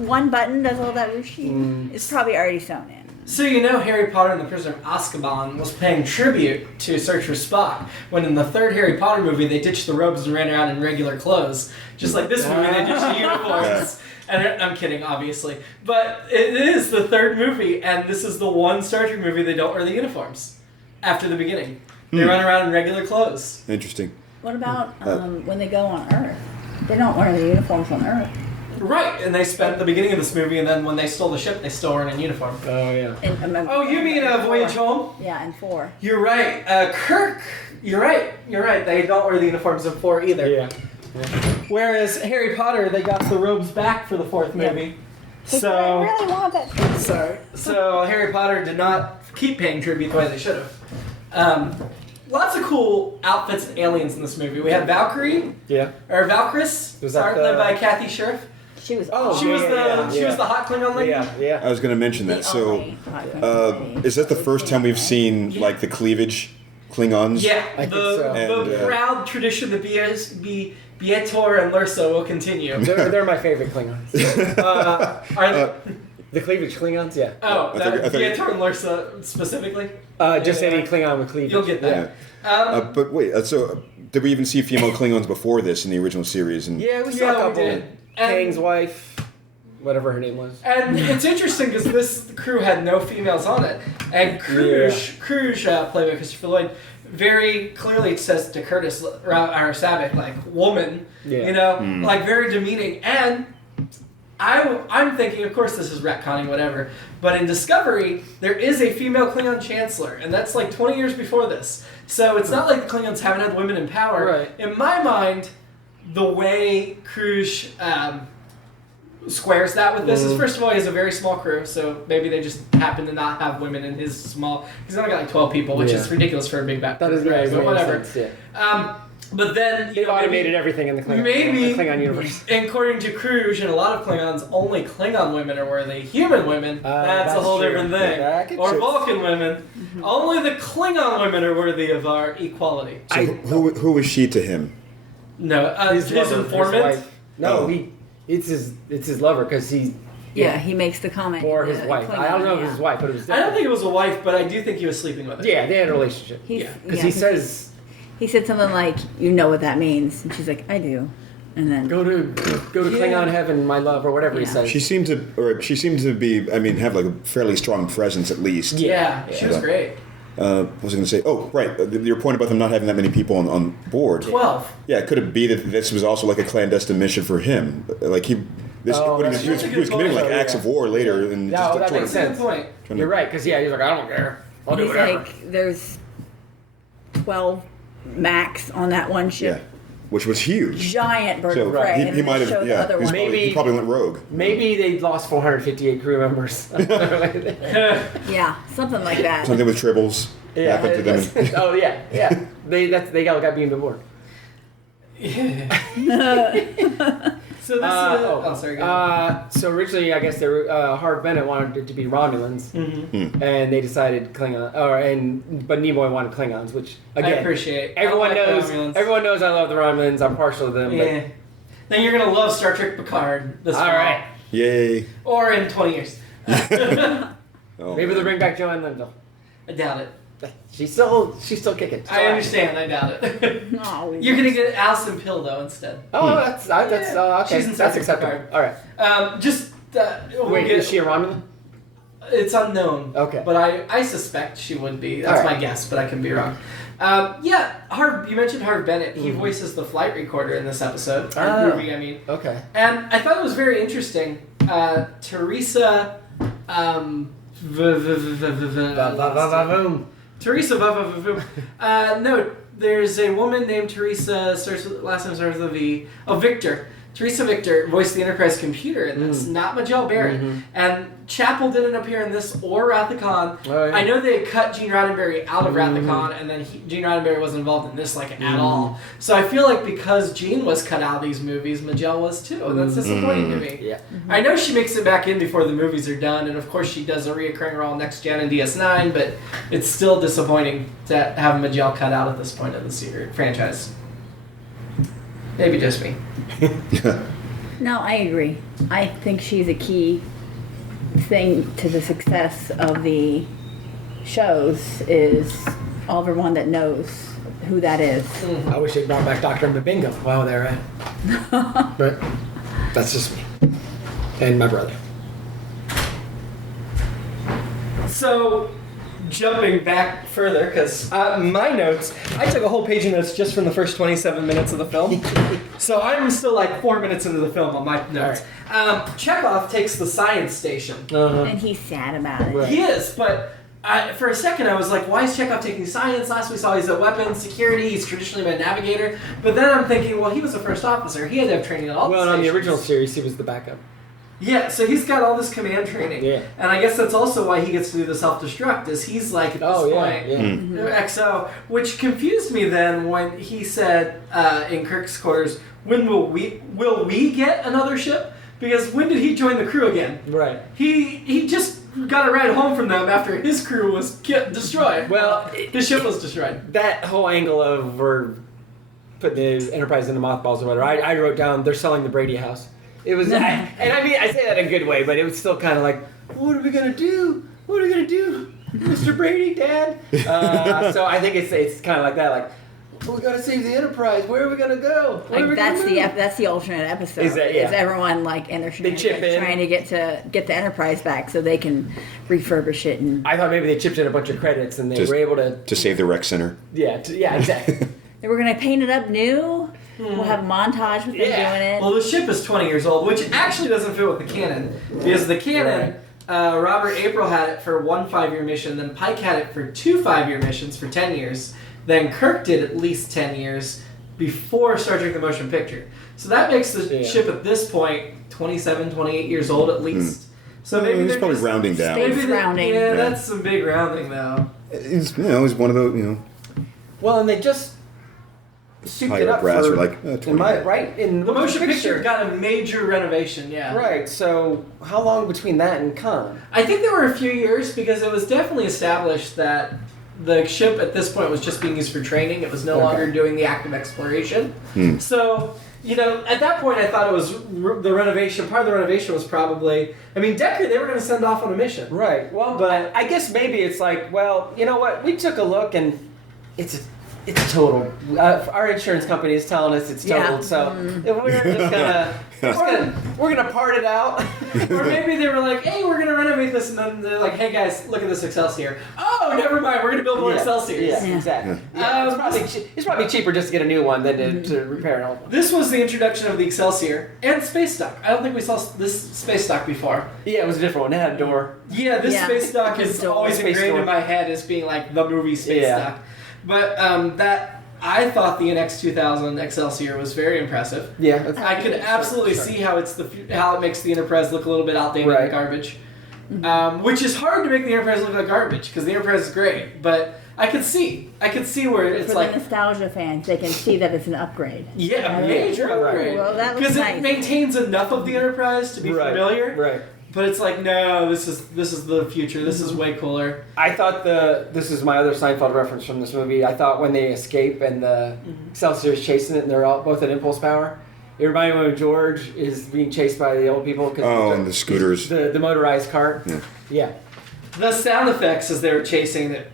one button does all that ruching. It's probably already sewn in. So you know Harry Potter and the Prisoner of Azkaban was paying tribute to Search for Spock, when in the third Harry Potter movie they ditched the robes and ran around in regular clothes. Just like this movie, they ditched the uniforms. And I'm kidding, obviously. But it is the third movie, and this is the one Star Trek movie they don't wear the uniforms after the beginning. They run around in regular clothes. interesting. What about when they go on Earth? They don't wear the uniforms on Earth. Right, and they spent the beginning of this movie, and then when they stole the ship, they still weren't in uniform. Oh yeah. Oh, you mean Voyage Home? Yeah, and 4. You're right. Kirk, you're right. They don't wear the uniforms in 4 either. Yeah. Whereas Harry Potter, they got the robes back for the 4th movie. I So, really want that. sorry. So Harry Potter did not keep paying tribute the way they should have. Lots of cool outfits and aliens in this movie. We had Valkyrie, Yeah. or Valkyris, Was that sorry, the- played by Kathy Sheriff. She was. Oh, She was the hot Klingon lady. Yeah. Yeah. I was going to mention that. The So, only hot is that the first time we've seen like the cleavage Klingons? Yeah, I think the so. And, proud tradition of Bietor and Lursa will continue. They're my favorite Klingons. Are The cleavage Klingons. Yeah. oh, I thought- Bietor and Lursa specifically? Just any Klingon with cleavage. You'll get that. But wait, so did we even see female Klingons before this in the original series? And Yeah, we saw Yeah, a we couple. did. Kang's wife, whatever her name was. And it's interesting because this crew had no females on it. And Kruge, played by Christopher Lloyd, very clearly says to Curtis Arasabik, like, woman, Yeah. you know, like very demeaning. And I'm thinking, of course this is retconning, whatever, but in Discovery, there is a female Klingon Chancellor, and that's like 20 years before this. So it's not like the Klingons haven't had women in power. Right. In my mind, the way Kruge squares that with this is, first of all, he has a very small crew, so maybe they just happen to not have women in his small. He's only got like 12 people, which is ridiculous for a big back. That is right, but whatever. Sense, yeah. But then They've automated everything in the Klingon universe. according to Kruge and a lot of Klingons, only Klingon women are worthy. Human women, that's a that's whole true. different thing. Yeah, I could Or see- Vulcan women, only the Klingon women are worthy of our equality. so who was she to him? No, his lover, informant. wife. No, Oh. it's his lover because he Yeah, he makes the comment. or his wife. I don't know if it was his wife, but it was. I don't think it was a wife, but I do think he was sleeping with her. Yeah, they had a relationship. He's, Because yeah, he says, he said something like, "You know what that means," and she's like, "I do," and then "Go to Klingon heaven, my love," or whatever he Yeah. says. She seemed to be. I mean, have like a fairly strong presence at least. Yeah, she was great. What was I going to say? Oh, right. Your point about them not having that many people on board. 12. Yeah, could it be that this was also like a clandestine mission for him? Like he was committing like acts of war later, and No, just that sort makes of- sense. Good point. You're right, because he's like, I don't care. I'll do he's whatever. like, "There's 12 max on that one Yeah, ship." which was huge. Giant bird So of prey. he and then might they have. showed Yeah, the other one. Maybe- he probably went rogue. Maybe they lost 458 crew members. Yeah, something like that. Something with tribbles happened to them. Oh yeah. They got beamed aboard. So this sorry, go ahead. So originally, I guess they were, Harv Bennett wanted it to be Romulans, and they decided Klingon. But Nimoy wanted Klingons, which again, I appreciate. Everyone I like knows. Romulans. Everyone knows I love the Romulans. I'm partial to them. Yeah. Then you're gonna love Star Trek Picard this All fall. right. Yay! Or in 20 years. Oh, Maybe they'll bring back Joanne Linville. I doubt it. She's still kicking. I understand. I doubt it. No, You're gonna get Alison Pill though instead. Oh, that's okay. She's in Star That's Trek acceptable. Picard. All right. We'll Wait, get- is she a Romulan? It's unknown. Okay. But I suspect she would be. That's All right. my guess, but I can be wrong. You mentioned Harv Bennett. He voices the flight recorder in this episode. Or movie, I mean. Okay. And I thought it was very interesting. Teresa. Teresa. No, there's a woman named Teresa. Last name starts with a V. Oh, Victor. Teresa Victor voiced the Enterprise computer in this, not Majel Barrett. And Chapel didn't appear in this or Wrath of Khan. Oh, yeah. I know they cut Gene Roddenberry out of Wrath of Khan, and then Gene Roddenberry wasn't involved in this at all. So I feel like because Gene was cut out of these movies, Majel was too. And that's disappointing to me. Yeah. I know she makes it back in before the movies are done, and of course she does a reoccurring role in Next Gen and DS9, but it's still disappointing to have Majel cut out at this point of the series franchise. Maybe just me. No, I agree. I think she's a key thing to the success of the shows is everyone that knows who that is. I wish they brought back Dr. Mbingo while they're at. But that's just me. And my brother. So, jumping back further, because My notes, I took a whole page of notes just from the first 27 minutes of the film. so I'm still 4 minutes into the film on my notes. Chekhov takes the science station. And he's sad about it. Right. He is, but for a second I was like, why is Chekhov taking science? Last we saw he's at weapons security. He's traditionally been a navigator. But then I'm thinking, well, he was a first officer. He had to have training at all the Well, and on the stations. original series, he was the backup. Yeah, so he's got all this command training. Yeah. And I guess that's also why he gets to do the self-destruct, is he's at this point. XO, which confused me then when he said in Kirk's quarters, when will we get another ship? Because when did he join the crew again? Right. He just got a ride home from them after his crew was destroyed. Well, his ship was destroyed. that whole angle of we're putting the Enterprise in the mothballs or whatever, I wrote down they're selling the Brady house. It was, and I mean, I say that in a good way, but it was still kind of like, what are we gonna do? What are we gonna do, Mr. Brady, Dad? So I think it's kind of like that, we gotta save the Enterprise. Where are we gonna go? Where are we That's gonna move? that's the alternate episode. Is that- yeah. Is everyone in their They chip in. trying to get the Enterprise back so they can refurbish it and I thought maybe they chipped in a bunch of credits and they were able to save the rec center. yeah, exactly. they were gonna paint it up new. We'll have a montage with them doing it. Well, the ship is 20 years old, which actually doesn't fit with the canon. Because the canon, Robert April had it for 1 5-year mission, then Pike had it for 2 5-year missions for 10 years. Then Kirk did at least 10 years before Star Trek The Motion Picture. So that makes the ship at this point 27, 28 years old at least. So maybe it's probably rounding down. Space rounding. Yeah, that's some big rounding though. It's one of those Well, and they just souped it higher up brass for, are like 20. in The motion picture got a major renovation, yeah. Right, so how long between that and Khan? I think there were a few years because it was definitely established that the ship at this point was just being used for training. It was no longer doing the active exploration. So, at that point I thought it was the renovation. Part of the renovation was probably, Decker, they were going to send off on a mission. Right, well, but I guess maybe it's well, you know what, we took a look and it's total. Our insurance company is telling us it's totaled, so we're just we're gonna part it out. Or maybe they were like, hey, we're going to renovate this, and then they're like, hey guys, look at this Excelsior. Oh, never mind, we're going to build more Excelsiors. Yeah, exactly. It's probably cheaper just to get a new one than to repair an old one. This was the introduction of the Excelsior and Space Dock. I don't think we saw this Space Dock before. Yeah, it was a different one. It had a door. Yeah, this Yeah. Space Dock is always Space ingrained door. in my head as being the movie Space Dock. But I thought the NX 2000 Excelsior was very impressive. Yeah, I could absolutely see how how it makes the Enterprise look a little bit outdated and garbage. Which is hard to make the Enterprise look like garbage because the Enterprise is great, but I could see where it's For the nostalgia fans, they can see that it's an upgrade. a major upgrade Well, that looks because nice. it maintains enough of the Enterprise to be familiar. Right. But it's no, this is the future. This is way cooler. I thought this is my other Seinfeld reference from this movie. I thought when they escape and the Excelsior is chasing it and they're all both at impulse power, it reminded me when George is being chased by the old people. And the scooters. The motorized cart. Yeah. The sound effects as they were chasing that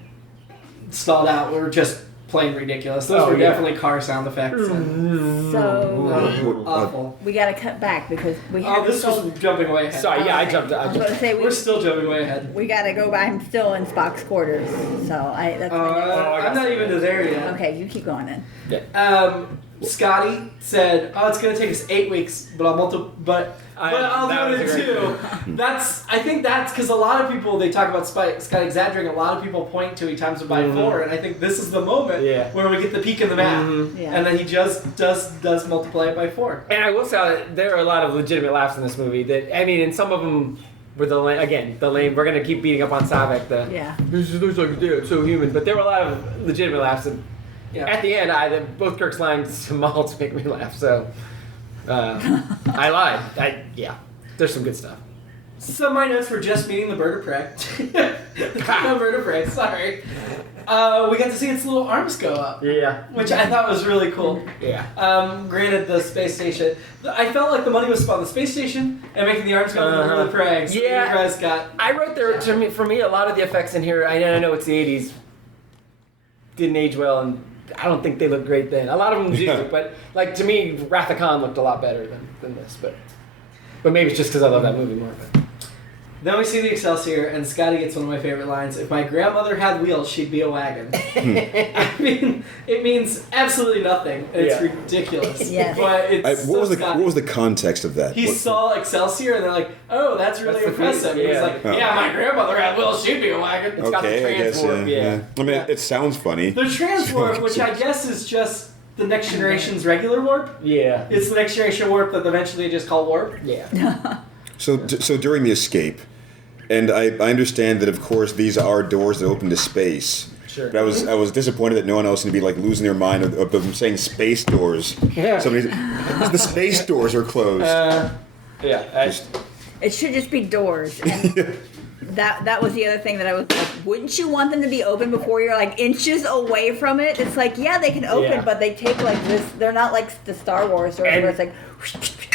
stalled out were just plain ridiculous. Those were definitely car sound effects. So Awful. we got to cut back because we have. This was jumping way ahead. Sorry, I jumped. I was going to say We're still jumping way ahead. we got to go by. I'm still in Spock's quarters, so that's. my next- I'm not even to there yet. Okay, you keep going then. Scotty said, "Oh, it's going to take us 8 weeks, but I'll do it in 2." I think that's because a lot of people, they talk about Scotty exaggerating. A lot of people point to he times it by 4, and I think this is the moment where we get the peak in the math, and then he just does multiply it by 4. And I will say there are a lot of legitimate laughs in this movie. And some of them were the lame. We're gonna keep beating up on Savek. This looks like it's so human, but there were a lot of legitimate laughs. And at the end, both Kirk's lines to Maul to make me laugh. So I lied. There's some good stuff. So my notes were just meeting the bird of prey. No bird of prey, sorry. We got to see its little arms go up. Yeah. Which I thought was really cool. Yeah. Granted, the space station, I felt like the money was spent on the space station and making the arms go up the bird of prey. So you guys got... I wrote there, for me, a lot of the effects in here, I know it's the 80s, didn't age well, and I don't think they look great then. A lot of them do, but to me, Wrath of Khan looked a lot better than this. But maybe it's just because I love that movie more. But. Then we see the Excelsior, and Scotty gets one of my favorite lines. If my grandmother had wheels, she'd be a wagon. I mean, it means absolutely nothing, and it's ridiculous. Yes. But it's what was the context of that? He saw Excelsior, and they're like, "Oh, that's really impressive." And he's like, "Yeah, my grandmother had wheels, she'd be a wagon." It's got the transwarp, I mean, it sounds funny. The transwarp, which I guess is just the Next Generation's regular warp. Yeah. It's the Next Generation warp that eventually they just call warp. Yeah. So during the escape, and I understand that, of course, these are doors that open to space. Sure. But I was disappointed that no one else would be losing their mind of them saying space doors. Yeah. The space doors are closed. It should just be doors. And that was the other thing that I was like, wouldn't you want them to be open before you're inches away from it? It's they can open, but they take this. They're not like the Star Wars doors where it's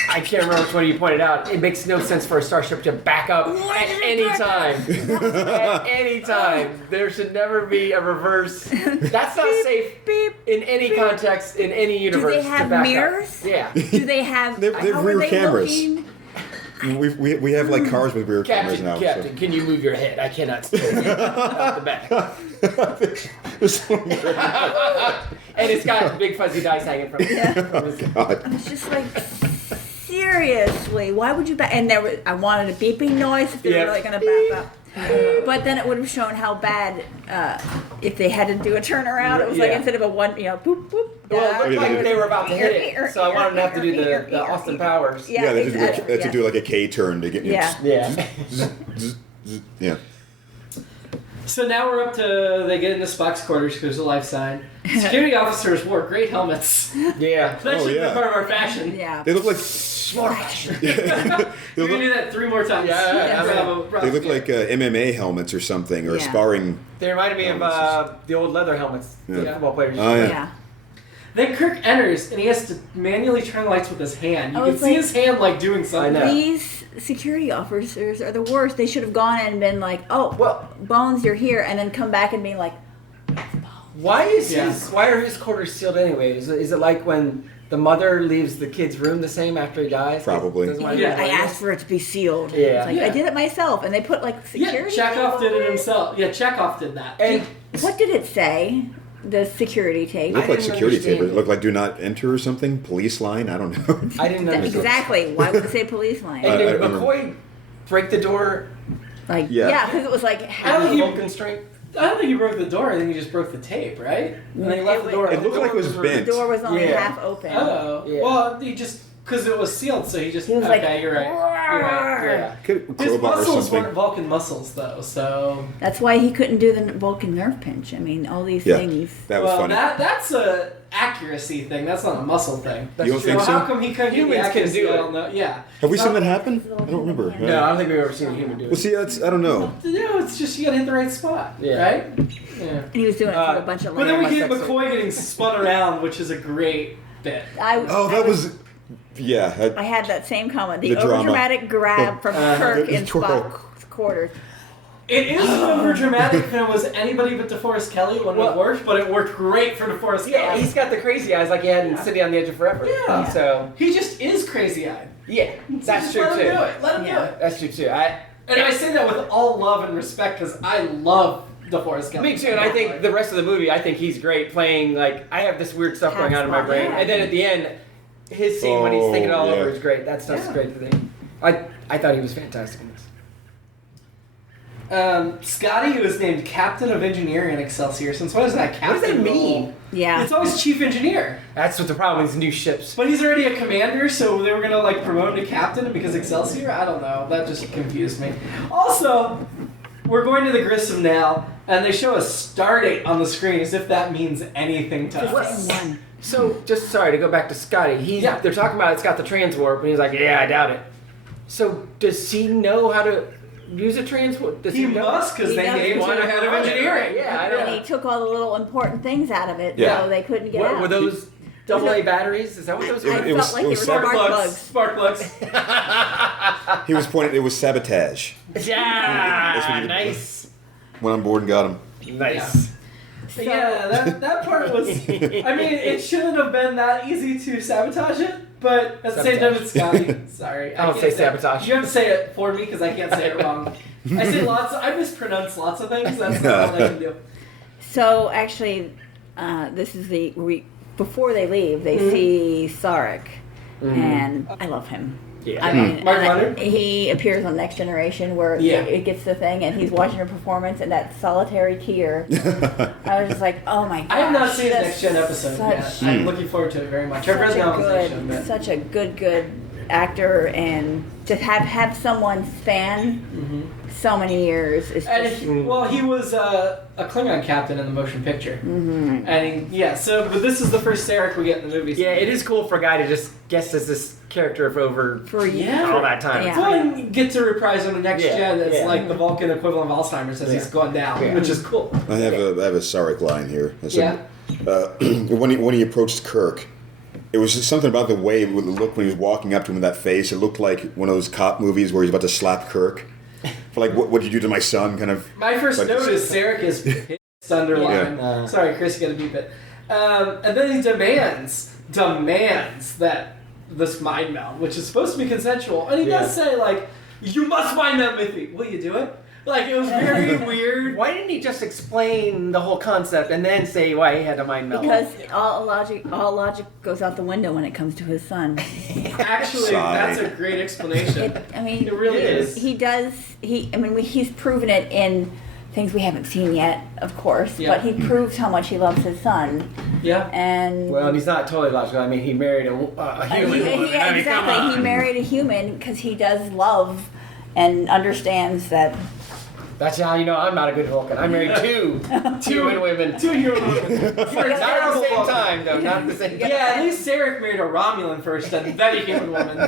I can't remember which one you pointed out. It makes no sense for a starship to back up at any time. At any time. There should never be a reverse. That's not safe in any context, in any universe. Do they have to back mirrors? Up. Yeah. Do they have... They have rear cameras. Looking? We have cars with rear cameras now. Captain, can you move your head? I cannot see out the back. And it's got big fuzzy dice hanging from it. Yeah. It's just seriously, why would you back? And I wanted a beeping noise if they were really going to back up. But then it would have shown how bad if they had to do a turnarown. It was instead of a one, boop boop. Well, it looked like they were about to hit it, so I wanted them to have to do the Austin Powers. Yeah, they had to do a K turn to get. Yeah. So now we're up to, they get into Spock's quarters because there's a life sign. Security officers wore great helmets. Yeah. That should be part of our fashion. Yeah. They look like... More fashion. We're going to do that 3 more times. They look like MMA helmets or something, or sparring. They reminded me of the old leather helmets the football players. Oh, yeah. Then Kirk enters, and he has to manually turn lights with his hand. You can see his hand doing something. These security officers are the worst. They should have gone in and been like, "Oh, well, Bones, you're here," and then come back and be like, "Why are his quarters sealed anyway? Is it like when the mother leaves the kid's room the same after he dies? Probably. I asked for it to be sealed. Yeah. I did it myself, and they put security. Yeah, Chekhov did it himself. Yeah, Chekhov did that. And what did it say? The security tape. It looked like security tape. It looked like "do not enter" or something. Police line. I don't know. I didn't know exactly. Why would it say police line? And did McCoy break the door? Because it was Vulcan strength. I don't think he broke the door. I think he just broke the tape, right? And then he left the door. It looked like it was bent. The door was only half open. Oh, well, he just because it was sealed, so he was you're right. You're right. His muscles weren't Vulcan muscles, though, so that's why he couldn't do the Vulcan nerve pinch. I mean, all these things. That was funny. That's a accuracy thing. That's not a muscle thing. You don't think so? How come he couldn't get the accuracy? I don't know. Yeah. Have we seen that happen? I don't remember. No, I don't think we've ever seen a human do it. Well, see, I don't know. No, it's just you gotta hit the right spot, right? Yeah. And he was doing it for a bunch of. But then we get McCoy getting spun around, which is a great bit. That was. Yeah. I had that same comment. The overdramatic grab from Kirk in Spock's quarters. It is overdramatic if it was anybody but DeForest Kelly when it worked, but it worked great for DeForest Kelly. Yeah, he's got the crazy eyes like he had in City on the Edge of Forever. Yeah. So he just is crazy-eyed. Yeah, that's true let too. Let him do it. That's true too. And I say that with all love and respect because I love the Forrest Gump. Me too, and I think the rest of the movie, I think he's great playing, like, I have this weird stuff going on in my brain. Yeah. And then at the end, his scene when he's thinking it all yeah. over is great. That stuff's great to think. I thought he was fantastic in this. Scotty was named Captain of Engineering in Excelsior. Since when is that captain? What does that mean? role? Yeah. It's always chief engineer. That's what the problem with these new ships. But he's already a commander, so they were gonna like promote him to captain because Excelsior? I don't know. That just confused me. Also, we're going to the Grissom now, and they show a star date on the screen as if that means anything to us. One. So, just sorry to go back to Scotty. Yeah. They're talking about it's got the transwarp, and he's like, yeah, I doubt it. So, does he know how to use a transwarp? Does He know? must, because He they does. named him head of engineering. Yeah, I And know. he took all the little important things out of it, Yeah. so they couldn't get What, out. were those AA batteries? Is that what those It- were? I it felt was- like it they were was spark plugs. Spark plugs. He was pointing. It was sabotage. That's what Yeah, he- nice. Went on board and got him. Nice. So- Yeah, that part was. I mean, it shouldn't have been that easy to sabotage it, but at the same time, it's Scotty. Sorry, I don't can't say it. sabotage. You have to say it for me because I can't say it wrong. I say I mispronounce lots of things. That's not all I can do. So actually, this is before they leave, they see Sarek, and I love him. Yeah. I mean, Mark and Leonard? he appears on Next Generation where Yeah. it gets the thing, and he's watching her performance, and that solitary tear. I was just like, oh my god! I have not seen the Next Gen episode yet. Such, I'm looking forward to it very much. I've read such the a novelization, good, but such a good actor, and to have someone span so many years is and just. he was a Klingon captain in the motion picture. Mm-hmm. And but this is the first Sarek we get in the movie. Yeah, it is cool for a guy to just guess as this character for over For Yeah. all that time. Yeah. Well, and get to reprise on the Next Yeah, Gen as yeah. like the Vulcan equivalent of Alzheimer's as he's gone down, Yeah. which is cool. I have a Sarek line here. I Yeah. said, when he approached Kirk, it was just something about the way it would look when he was walking up to him with that face. It looked like one of those cop movies where he's about to slap Kirk. For like, what'd you do to my son? Kind of. My first Like note this. is Sarek is pissed underline. Yeah. Sorry, Chris, you gotta beep it. And then he demands that this mind meld, which is supposed to be consensual, and he does say like, "You must mind meld with me. Will you do it?" Like it was very weird. Why didn't he just explain the whole concept and then say why he had to mind meld? Because all logic goes out the window when it comes to his son. Actually, Sigh. that's a great explanation. I mean, It really is. He's proven it in things we haven't seen yet, of course. Yeah. But he proves how much he loves his son, Yeah. and Well, and he's not totally logical. I mean, he married a human woman. I mean, come exactly. He on. married a human because he does love and understands that. That's how you know I'm not a good Vulcan. I married two human women. Two human women. Not at the same time, though. Not at the same time. Yeah, at least Sarek married a Romulan first and then a human woman.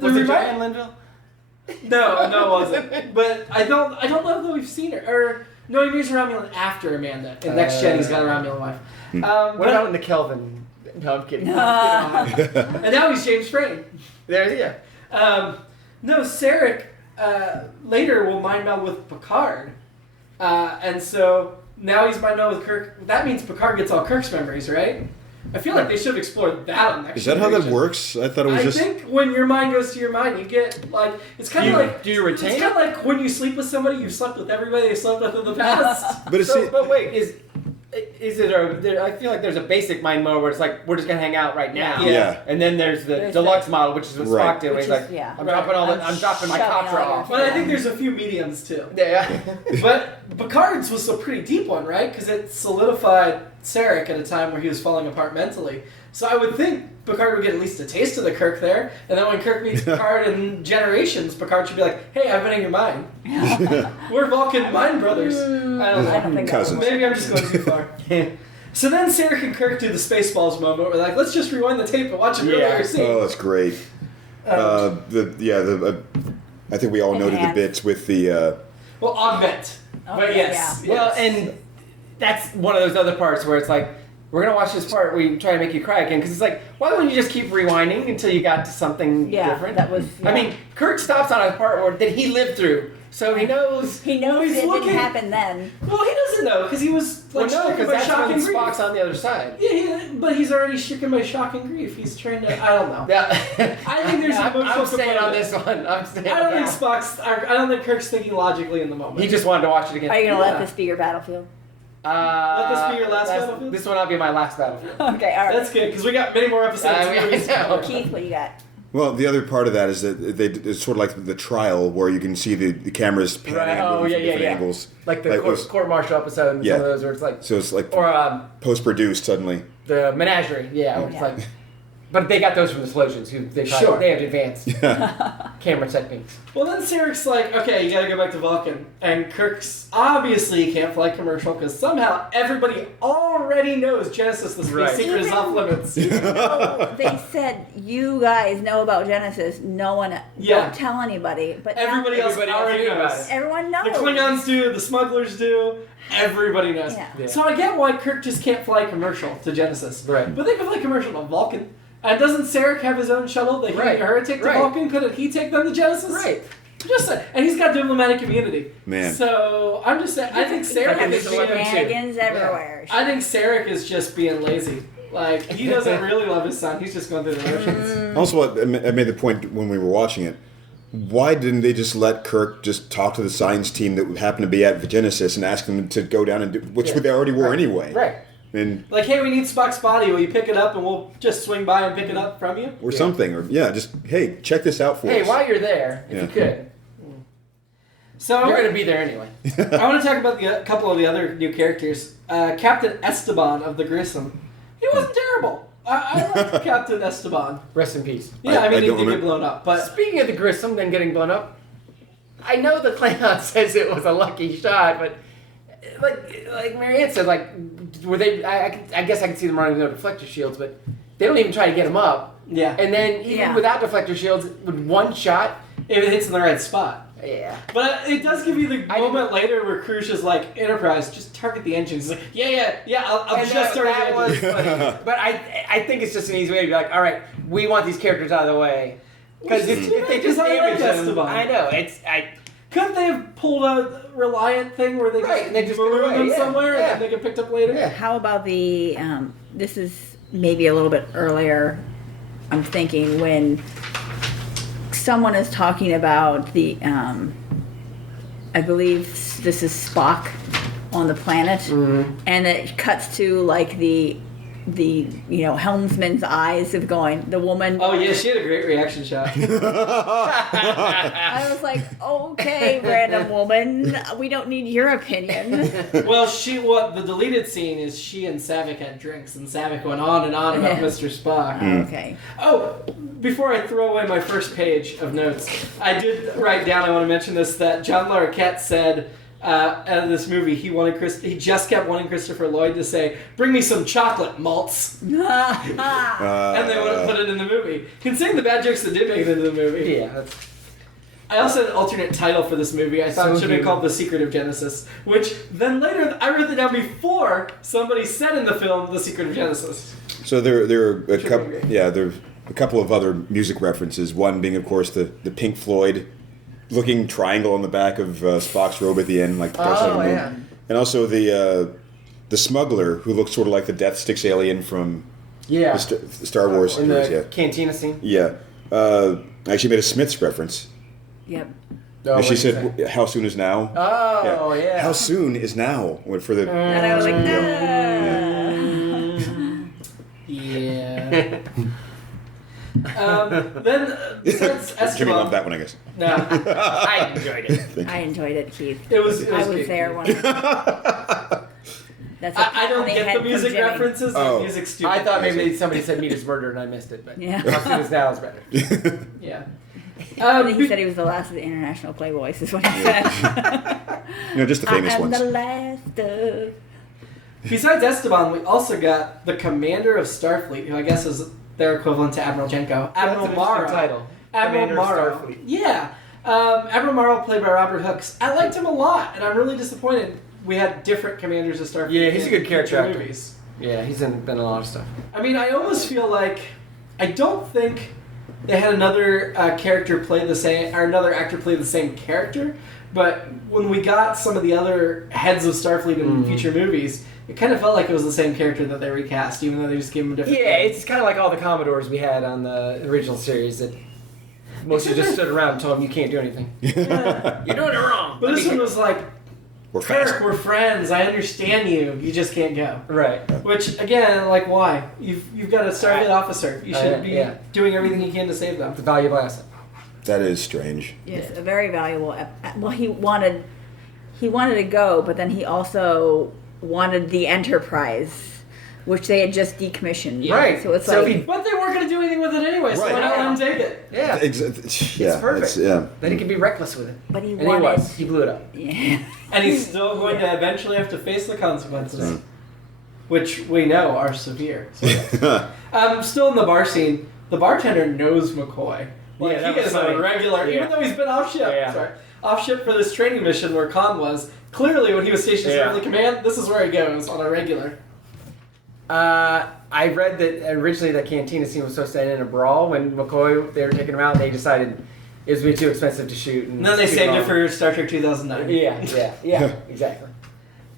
Was it Joanne Linville? No, it wasn't. But I don't know if we've seen her. Or no, he marries a Romulan after Amanda. In Next Gen, he's got a Romulan wife. What about in the Kelvin? No, I'm kidding. And now he's James Frayne. There, yeah. No, Sarek later will mind meld with Picard, and so now he's mind meld with Kirk. That means Picard gets all Kirk's memories, right? I feel like they should have explored that on Next Is that how that Generation. works? I thought it was I just. think when your mind goes to your mind, you get like it's kind of like Do you retain it's it? kind of like when you sleep with somebody, you've slept with everybody you slept with in the past. But it's. So, but wait, is it I feel like there's a basic mind mode where it's like we're just gonna hang out right now. Yeah. And then there's the There's deluxe the- model, which is what Right. Spock did. Where he's Which is- like, yeah. I'm dropping I'm dropping my shoving all Contra your- off. But I think there's a few mediums too. Yeah. But Picard's was a pretty deep one, right? Because it solidified Sarek at a time where he was falling apart mentally. So I would think Picard would get at least a taste of the Kirk there, and then when Kirk meets Picard in Generations, Picard should be like, "Hey, I've been in your mind. We're Vulcan mind brothers." I don't I know. don't think Cousins. that Maybe I'm just going too far. So then Sarek and Kirk do the Spaceballs moment. We're like, let's just rewind the tape and watch an earlier scene. Oh, that's great. I think we all noted the Enhance. bits with the. Well, augment. But Okay, yes. Well, yes. and that's one of those other parts where it's like we're gonna watch this part where we try to make you cry again, because it's like, why wouldn't you just keep rewinding until you got to something different? That was. I mean, Kirk stops on a part that he lived through, so he knows. He knows he's it looking- didn't happen then. Well, he doesn't know because he was Well, like no, stricken because by that's shock when and grief. Spock's on the other side. Yeah, but he's already stricken by shock and grief. He's trying to. I don't know. Yeah. I think there's an emotional I'm staying on component. this one. I'm staying I don't on think that. I don't think Kirk's thinking logically in the moment. He just wanted to watch it again. Are you gonna Yeah. let this be your battlefield? Let this be your last that's- Battlefield? This one will be my last Battlefield. Okay, all right. That's good because we got many more episodes. I know. Keith, what you got? Well, the other part of that is that it's sort of like the trial where you can see the cameras panning Right. and Oh, moving yeah, from yeah, different yeah. angles. Like the Like those- court-martial episode and Yeah. some of those where it's like... So it's like Or post-produced suddenly. the menagerie, yeah. Where it's Yeah. like... But they got those from the Slotions, who they Sure. they have advanced camera techniques. Well, then Sarek's like, okay, you gotta go back to Vulcan. And Kirk's obviously can't fly commercial because somehow everybody already knows Genesis, the space Right. secret is off limits. Oh, they said you guys know about Genesis. No one. Yeah. Don't tell anybody. But now Everybody else already knew about knows. it. everyone knows. The Klingons do, the smugglers do, everybody knows. Yeah. Yeah. So I get why Kirk just can't fly commercial to Genesis. Right. But they can fly commercial to Vulcan. And doesn't Sarek have his own shuttle that he Right. and her take to Right. Vulcan? Couldn't he take them to Genesis? Right. Just saying. And he's got diplomatic immunity. Man. So I'm just saying, I think Sarek Like is a being, celebrity. Shenanigans everywhere. I think Sarek is just being lazy. Like, he doesn't really love his son. He's just going through the motions. Also, I made the point when we were watching it. Why didn't they just let Kirk just talk to the science team that happened to be at Genesis and ask them to go down and do, which Yeah. they already were Right. anyway. Right. And Like, hey, we need Spock's body. Will you pick it up and we'll just swing by and pick it up from you? or something, or just hey, check this out for Hey, us. while you're there, if Yeah. you could, So you're going to be there anyway. I want to talk about a couple of the other new characters. Captain Esteban of the Grissom. He wasn't terrible. I liked Captain Esteban. Rest in peace. Yeah, I mean, I he don't did get remember- blown up, but Speaking of the Grissom then getting blown up, I know the Klingon says it was a lucky shot, but like Marianne said, like were they? I guess I can see them running no deflector shields, but they don't even try to get him up. yeah, And then even Yeah. without deflector shields, with one shot, if it hits in the right spot. yeah. But it does give you the I moment later where Cruise is like, Enterprise, just target the engines. He's like, yeah, I'll And just target that the was engines. funny. But I think it's just an easy way to be like, all right, we want these characters out of the way. Because Which is if too they bad, just 'cause I like damage them, Esteban. I know Couldn't they have pulled a Reliant thing where they Right, just, and they just maroon get away, them yeah, somewhere yeah. and they get picked up later? Yeah. How about the? This is maybe a little bit earlier. I'm thinking when someone is talking about the. I believe this is Spock on the planet, and it cuts to like the helmsman's eyes of going the woman. Oh yeah, she had a great reaction shot. I was like, okay, random woman, we don't need your opinion. Well, the deleted scene is she and Savick had drinks, and Savick went on and on about Yeah. Mr. Spock. Okay. Oh, before I throw away my first page of notes, I did write down, I want to mention this, that John Larroquette said out of this movie, he just kept wanting Christopher Lloyd to say, bring me some chocolate malts. And they would have put it in the movie. Considering the bad jokes that did make it into the movie. Yeah, that's I also had an alternate title for this movie. I thought So it should have been human. called The Secret of Genesis, which then later, I wrote it down before somebody said in the film The Secret of Genesis. So there are a Should couple. be great. Yeah, there are a couple of other music references. One being, of course, the Pink Floyd looking triangle on the back of Spock's robe at the end, like the Dark Side of the Moon. yeah. And also the smuggler who looks sort of like the Death Sticks alien from Yeah. the Star Wars In series. the cantina scene. Yeah. I actually made a Smiths reference. Yep. Oh, And she what'd you say? said, "How soon is now?" Oh, yeah. How soon is now? For the And I was like, Yeah. Then, besides Jimmy Esteban, loved that one, I guess. no, I enjoyed it. I enjoyed it, Keith. it was I was good. there when. That's a I don't funny get head the from music Jimmy. references. Oh. The music's stupid. I thought maybe somebody said meet his murder and I missed it, but Yeah. how soon is now is better. Yeah. He said he was the last of the international playboys, is what he said. Just the famous I am ones. the last of. Besides Esteban, we also got the commander of Starfleet, who I guess is their equivalent to Admiral Jenko. Admiral That's an Morrow. interesting title. Admiral Commander of Morrow. Starfleet. Yeah. Admiral Morrow, played by Robert Hooks. I liked him a lot, and I'm really disappointed we had different commanders of Starfleet. Yeah, he's a in good character future actor. movies. Yeah, he's been in a lot of stuff. I mean, I almost feel like I don't think they had another character play the same, or another actor play the same character. But when we got some of the other heads of Starfleet in future movies, it kind of felt like it was the same character that they recast, even though they just gave him a different. Yeah, name. it's kind of like all the Commodores we had on the original series that mostly just stood around and told them you can't do anything. You're doing it wrong. But this one was like, We're Kirk, fast. we're friends. I understand you. You just can't go. Right. Which again, like, why? You've got a Starfleet officer. You should be doing everything you can to save them. The valuable asset. That is strange. Yes, a very valuable. Well, he wanted to go, but then he also wanted the Enterprise, which they had just decommissioned. Right. So it's So like. he- But they weren't going to do anything with it anyway, so Right. why not let him take it? Yeah. Yeah, perfect. yeah. Then he can be reckless with it. But he And wanted. he was. He blew it up. Yeah. And he's still going to eventually have to face the consequences, which we know are severe. So yes. Still in the bar scene, the bartender knows McCoy. Like, Yeah, that he was is funny. a regular, Yeah. even though he's been off ship. Yeah. Sorry, off ship for this training mission where Khan was. Clearly, when he was stationed at Starfleet Command, this is where he goes on a regular. I read that originally that cantina scene was supposed to end in a brawl. When McCoy, they were taking him out, they decided it was way too expensive to shoot. And then they saved it for Star Trek 2009. Yeah, exactly.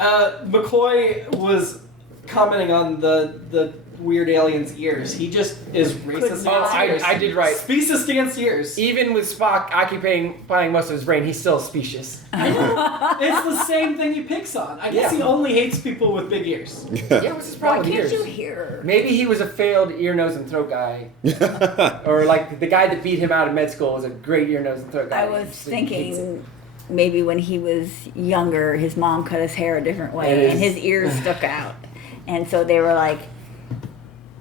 McCoy was commenting on the weird alien's ears. He just is racist not- against ears. I did right. Speciest against ears. Even with Spock occupying most of his brain, he's still specious. It's the same thing he picks on. I guess Yeah. he only hates people with big ears. Yeah, what's his Why problem with can't ears? you hear? Maybe he was a failed ear, nose, and throat guy. Or like the guy that beat him out of med school was a great ear, nose, and throat guy. I was So he hates it. thinking maybe when he was younger, his mom cut his hair a different It way, is. and his ears stuck out, and so they were like.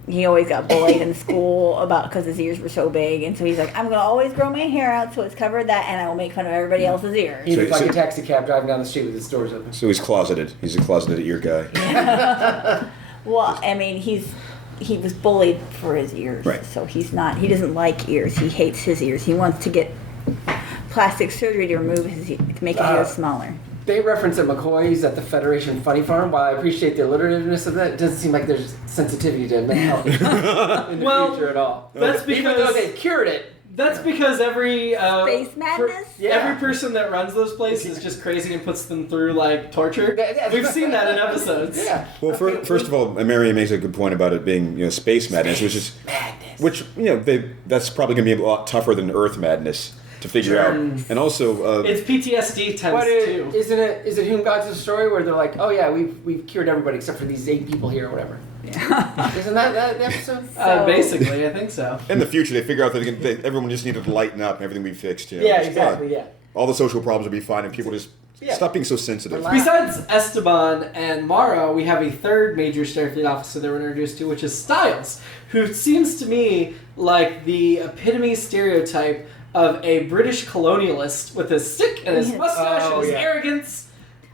He always got bullied in school because his ears were so big, and so he's like, "I'm gonna always grow my hair out so it's covered that, and I will make fun of everybody else's ears." He looked So- like a taxi cab driving down the street with his doors open. So he's closeted. He's a closeted ear guy. Well, I mean, he was bullied for his ears, Right. so he's not. He doesn't like ears. He hates his ears. He wants to get plastic surgery to remove to make his ears smaller. They reference that McCoy's at the Federation Funny Farm. While I appreciate the alliterativeness of that, it doesn't seem like there's sensitivity to mental health in the Well, future at all. That's Even though because they cured it. that's because every Space madness? every person that runs those places is just crazy and puts them through like torture. Yeah. We've seen that in episodes. Yeah. Well, first of all, Marianne makes a good point about it being space madness, which that's probably going to be a lot tougher than Earth madness to figure out. And also, It's PTSD times What two. is it Whom Gods the Story where they're like, oh yeah, we've cured everybody except for these 8 people here or whatever. Yeah. Isn't that the episode? Basically, I think so. in the future, they figure out that everyone just needed to lighten up and everything will be fixed. Yeah, It's exactly. fine. Yeah. All the social problems will be fine, and people just stop being so sensitive. Relax. Besides Esteban and Mara, we have a third major Starfleet officer that we're introduced to, which is Styles, who seems to me like the epitome stereotype of a British colonialist with his stick and his Yes. mustache and his yeah. arrogance.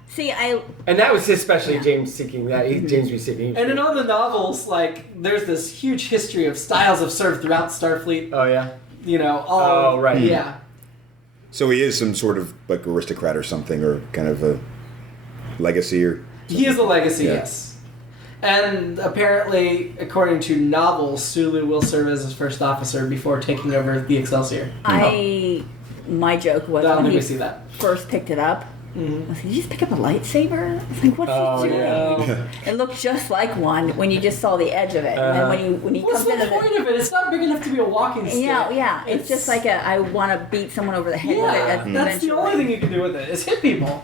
See, And that was his specialty, James seeking that. James B. Seeking. And in all the novels, like, there's this huge history of Styles have served throughout Starfleet. Oh yeah. All right. Yeah. So he is some sort of like aristocrat or something, or kind of a legacy or. He is a legacy, Yeah. yes. And apparently, according to novels, Sulu will serve as his first officer before taking over the Excelsior. my joke was I don't when think he we see that. first picked it up. I was like, did you just pick up a lightsaber? I was like, what's he doing? yeah. It looked just like one when you just saw the edge of it. And then when he What's comes the into point of it? It's not big enough to be a walking stick. yeah, it's just like I want to beat someone over the head Yeah, with it. that's the only thing you can do with it, is hit people.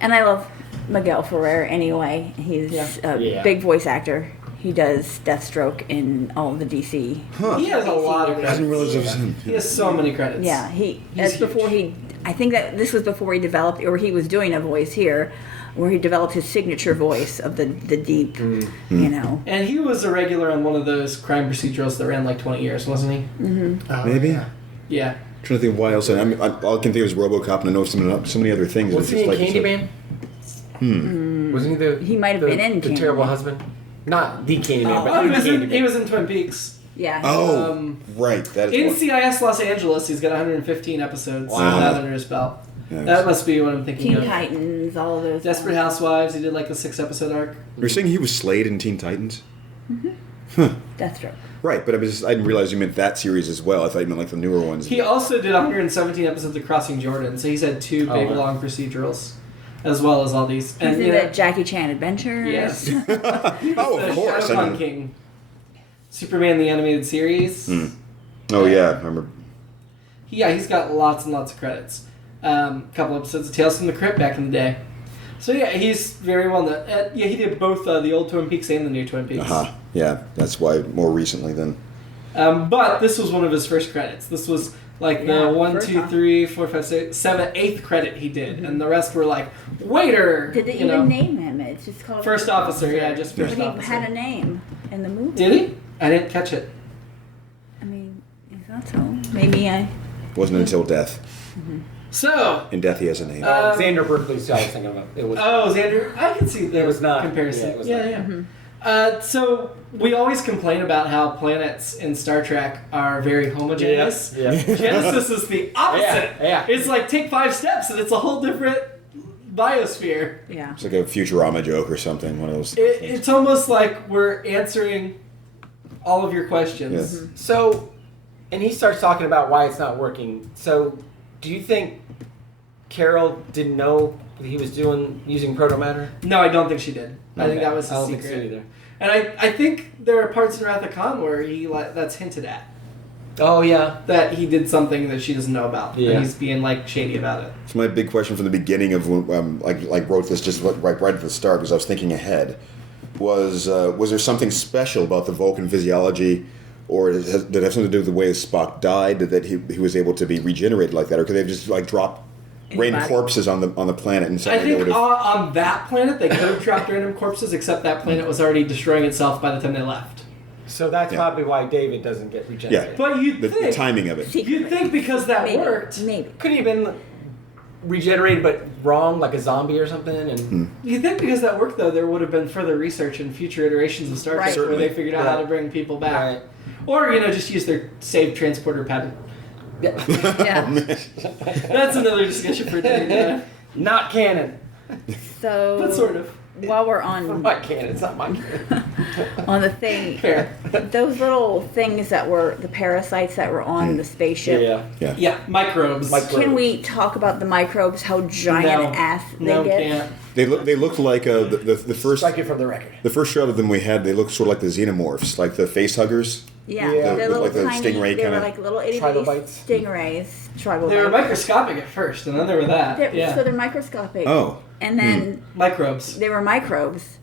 And I love Miguel Ferrer anyway. He's a Yeah. big voice actor. He does Deathstroke in all of the DC. He has a lot of I credits. didn't realize it was him. He has so many credits. Yeah, that's before huge. I think that this was before he developed, or he was doing a voice here, where he developed his signature voice of the deep, And he was a regular on one of those crime procedurals that ran like 20 years, wasn't he? Oh, Maybe. yeah. Yeah. I'm trying to think why else. All I can think of is RoboCop, and I know so many other things. Was he in Candyman? Wasn't he the? He might have been in the terrible Candyman. husband. Not the Candyman, but Oh, in Candyman. he was in Twin Peaks. Yeah. Oh, right. That is In one. CIS Los Angeles, he's got 115 episodes Wow. of that under his belt. Yeah, That must be what I'm thinking Teen of. Titans, all of those. Desperate Housewives. He did like a 6-episode arc. You're saying he was Slade in Teen Titans? Deathstroke. Right, but I didn't realize you meant that series as well. I thought you meant like the newer ones. He also did 117 episodes of Crossing Jordan, so he's had 2 big wow. long procedurals, as well as all these. He's in the Jackie Chan Adventures. Yes. Oh, of course. Shadow I know. King. Superman the Animated Series. Oh, yeah. I remember. Yeah, he's got lots and lots of credits. Couple episodes of Tales from the Crypt back in the day. So yeah, he's very well known. Yeah, he did both the old Twin Peaks and the new Twin Peaks. Uh-huh. Yeah, that's why more recently then. But this was one of his first credits. This was like the Yeah, 1, first 2, off. 3, 4, 5, 6, 7, 8th credit he did, and the rest were like waiter. Did they you know. even name him? It's just called First officer? Yeah, just But first he officer. had a name in the movie. Did he? I didn't catch it. I mean, I thought so. Maybe I. Wasn't until death. So. In death, he has a name. Xander Berkeley's who I was thinking of. It was. Oh, Xander, I can see that It was not. comparison. Yeah, it was yeah. not. So we always complain about how planets in Star Trek are very homogeneous. Yeah. Genesis is the opposite. Yeah. It's like take 5 steps and it's a whole different biosphere. Yeah. It's like a Futurama joke or something. One of those. It's almost like we're answering all of your questions. Yes. So, and he starts talking about why it's not working. So, do you think Carol didn't know that he was using protomatter? No, I don't think she did. I think Okay. that was his I don't secret. think so either. And I think there are parts in Wrath of Khan where that's hinted at. Oh yeah. That he did something that she doesn't know about. Yeah. And he's being like shady about it. So my big question from the beginning of when like wrote this just right at the start because I was thinking ahead was there something special about the Vulcan physiology, or did it have something to do with the way Spock died that he was able to be regenerated like that, or could they have just like dropped rain Anybody. corpses on the planet and I suddenly they think would have? on that planet they could have dropped random corpses, except that planet was already destroying itself by the time they left. So that's Yeah. probably why David doesn't get regenerated. Yeah. But you'd The think timing of it. you'd think because that Maybe. worked, Maybe. Couldn't he have been regenerated but wrong, like a zombie or something? And you'd think because that worked though, there would have been further research in future iterations of Star Trek Right. where Certainly. they figured out how to bring people back, Right. or just use their saved transporter pattern. Yeah. Yeah. That's another discussion for today. Not canon. So. But sort of. While we're For on my canon, it's not my canon. on the thing, Fair. those little things that were the parasites that were on the spaceship. Yeah. Yeah, microbes. Can we talk about the microbes? How giant ass they No, get? can't. They looked like the first Strike it from the record. the first shot of them we had. They looked sort of like the xenomorphs, like the face huggers. Yeah, Yeah. they're Look little like the tiny. stingray They were kinda- like little itty bitty Trilobites. stingrays. They were Trilobites. microscopic at first, and then they were that. So they're microscopic. Oh. And then Microbes. they were microbes.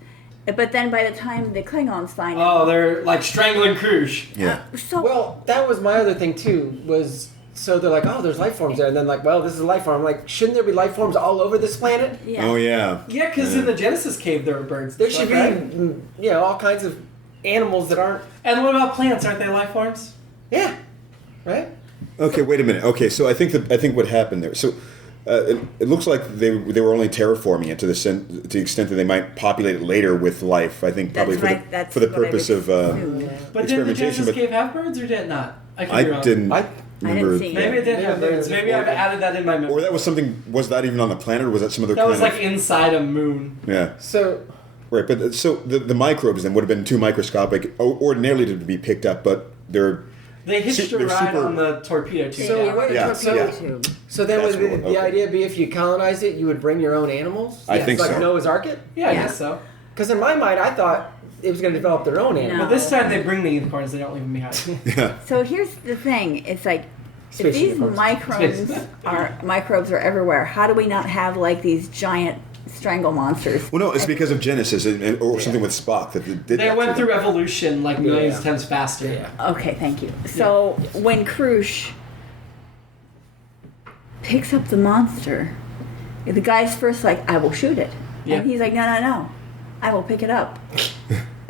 But then by the time the Klingons find Oh, they're like strangling Krush. Yeah. so Well, that was my other thing too. Was so they're like, oh, there's life forms there, and then like, well, this is a life form. I'm like, shouldn't there be life forms all over this planet? yeah. Oh yeah. Yeah, because in the Genesis cave there were birds. There should be, right? all kinds of animals that aren't. And what about plants? Aren't they life forms? Yeah. Right. Okay, wait a minute. Okay, so I think what happened there. So it looks like they were only terraforming it to the extent that they might populate it later with life. I think probably That's for the what I purpose would of assume. But did the experimentation. Genesis But cave have birds, or did it not? I could be I wrong. didn't I remember. see it. Maybe it did have Yeah, birds. Maybe I've added that in my memory. Or that was something. Was that even on the planet, or was that some other That kind was of? like inside a moon. Yeah. So Right, but so the microbes then would have been too microscopic, ordinarily to be picked up, but they're They hitched a They're ride super- on the torpedo tube. So Yeah, what- Yeah, torpedo yeah. tube. So then That's would the, what- the okay. idea be if you colonized it, you would bring your own animals? I think like so. Noah's Ark it? Yeah, I Yeah. guess so. Because in my mind, I thought it was going to develop their own animals. But this time they bring the unicorns, they don't leave them behind. yeah. So here's the thing. It's like Space if these unicorns. microbes are everywhere, how do we not have like these giant strangle monsters? Well, no, it's because of Genesis or something with Spock that did They that went to through them. evolution like millions Yeah. of times faster. Yeah. Okay, thank you. So when Krush picks up the monster, the guy's first like, I will shoot it. Yeah. And he's like, no, I will pick it up.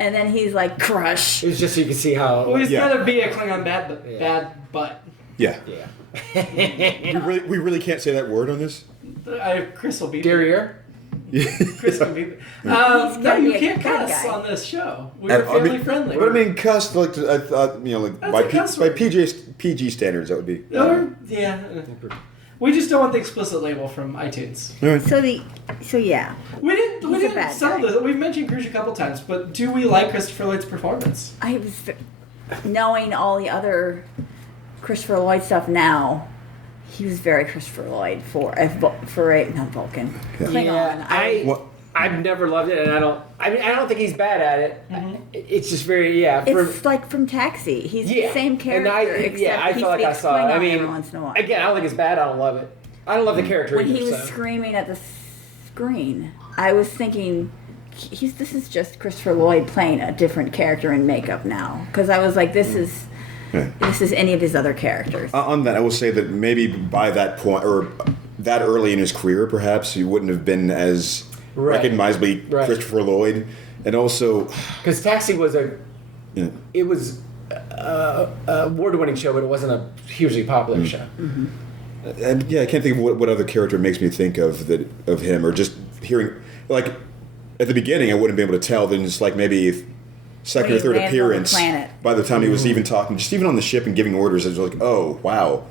And then he's like, crush. It was just so you could see how. Well, he's Yeah. gotta be a Klingon bad butt. Yeah. Yeah. We really can't say that word on this. Chris will be Derriere? Chris can be. He's No, gotta you be a can't bad cuss guy. on this show. We're I family mean- friendly. But I mean, cussed like I thought, That's by a cuss word. PG standards that would be. Or, yeah. We just don't want the explicit label from iTunes. All right. So yeah. We He's a didn't bad settle guy. this. We've mentioned Cruise a couple times, but do we like Christopher Lloyd's performance? I was knowing all the other Christopher Lloyd stuff now. He was very Christopher Lloyd for a not Vulcan. Yeah. Klingon. What? I've never loved it, and I don't think he's bad at it. Mm-hmm. It's just very It's like from Taxi. He's the same character, except I he felt like I speaks saw it. Klingon I mean, every once in a while. again, I don't think it's bad. I don't love it. I don't love the character When either. he was so. screaming at the screen, I was thinking, this is just Christopher Lloyd playing a different character in makeup now. Because I was like, this is any of his other characters. On that, I will say that maybe by that point, or that early in his career, perhaps he wouldn't have been as recognizably Christopher Lloyd, and also Because Taxi was yeah. it was a award-winning show, but it wasn't a hugely popular show. Mm-hmm. And I can't think of what other character makes me think of him, or just hearing like at the beginning, I wouldn't be able to tell. Then just like maybe second or When he third lands on the appearance, planet. by the time he was even talking, just even on the ship and giving orders, I was like, oh wow.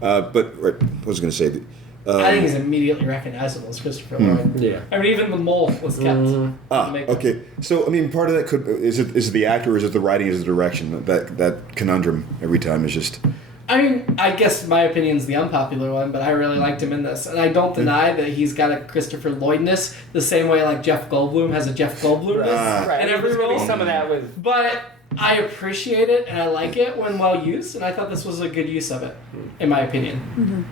But what was I going to say? I think he's immediately recognizable as Christopher Lloyd. Yeah. I mean, even the mole was kept. Okay. So I mean, part of that is it the actor, or is it the writing, is it the direction? That conundrum every time is just. I mean, I guess my opinion's the unpopular one, but I really liked him in this. And I don't deny that he's got a Christopher Lloydness the same way like Jeff Goldblum has a Jeff Goldblumness Right. in And every there's gonna role. be some of that with. But I appreciate it and I like it when well used, and I thought this was a good use of it, in my opinion.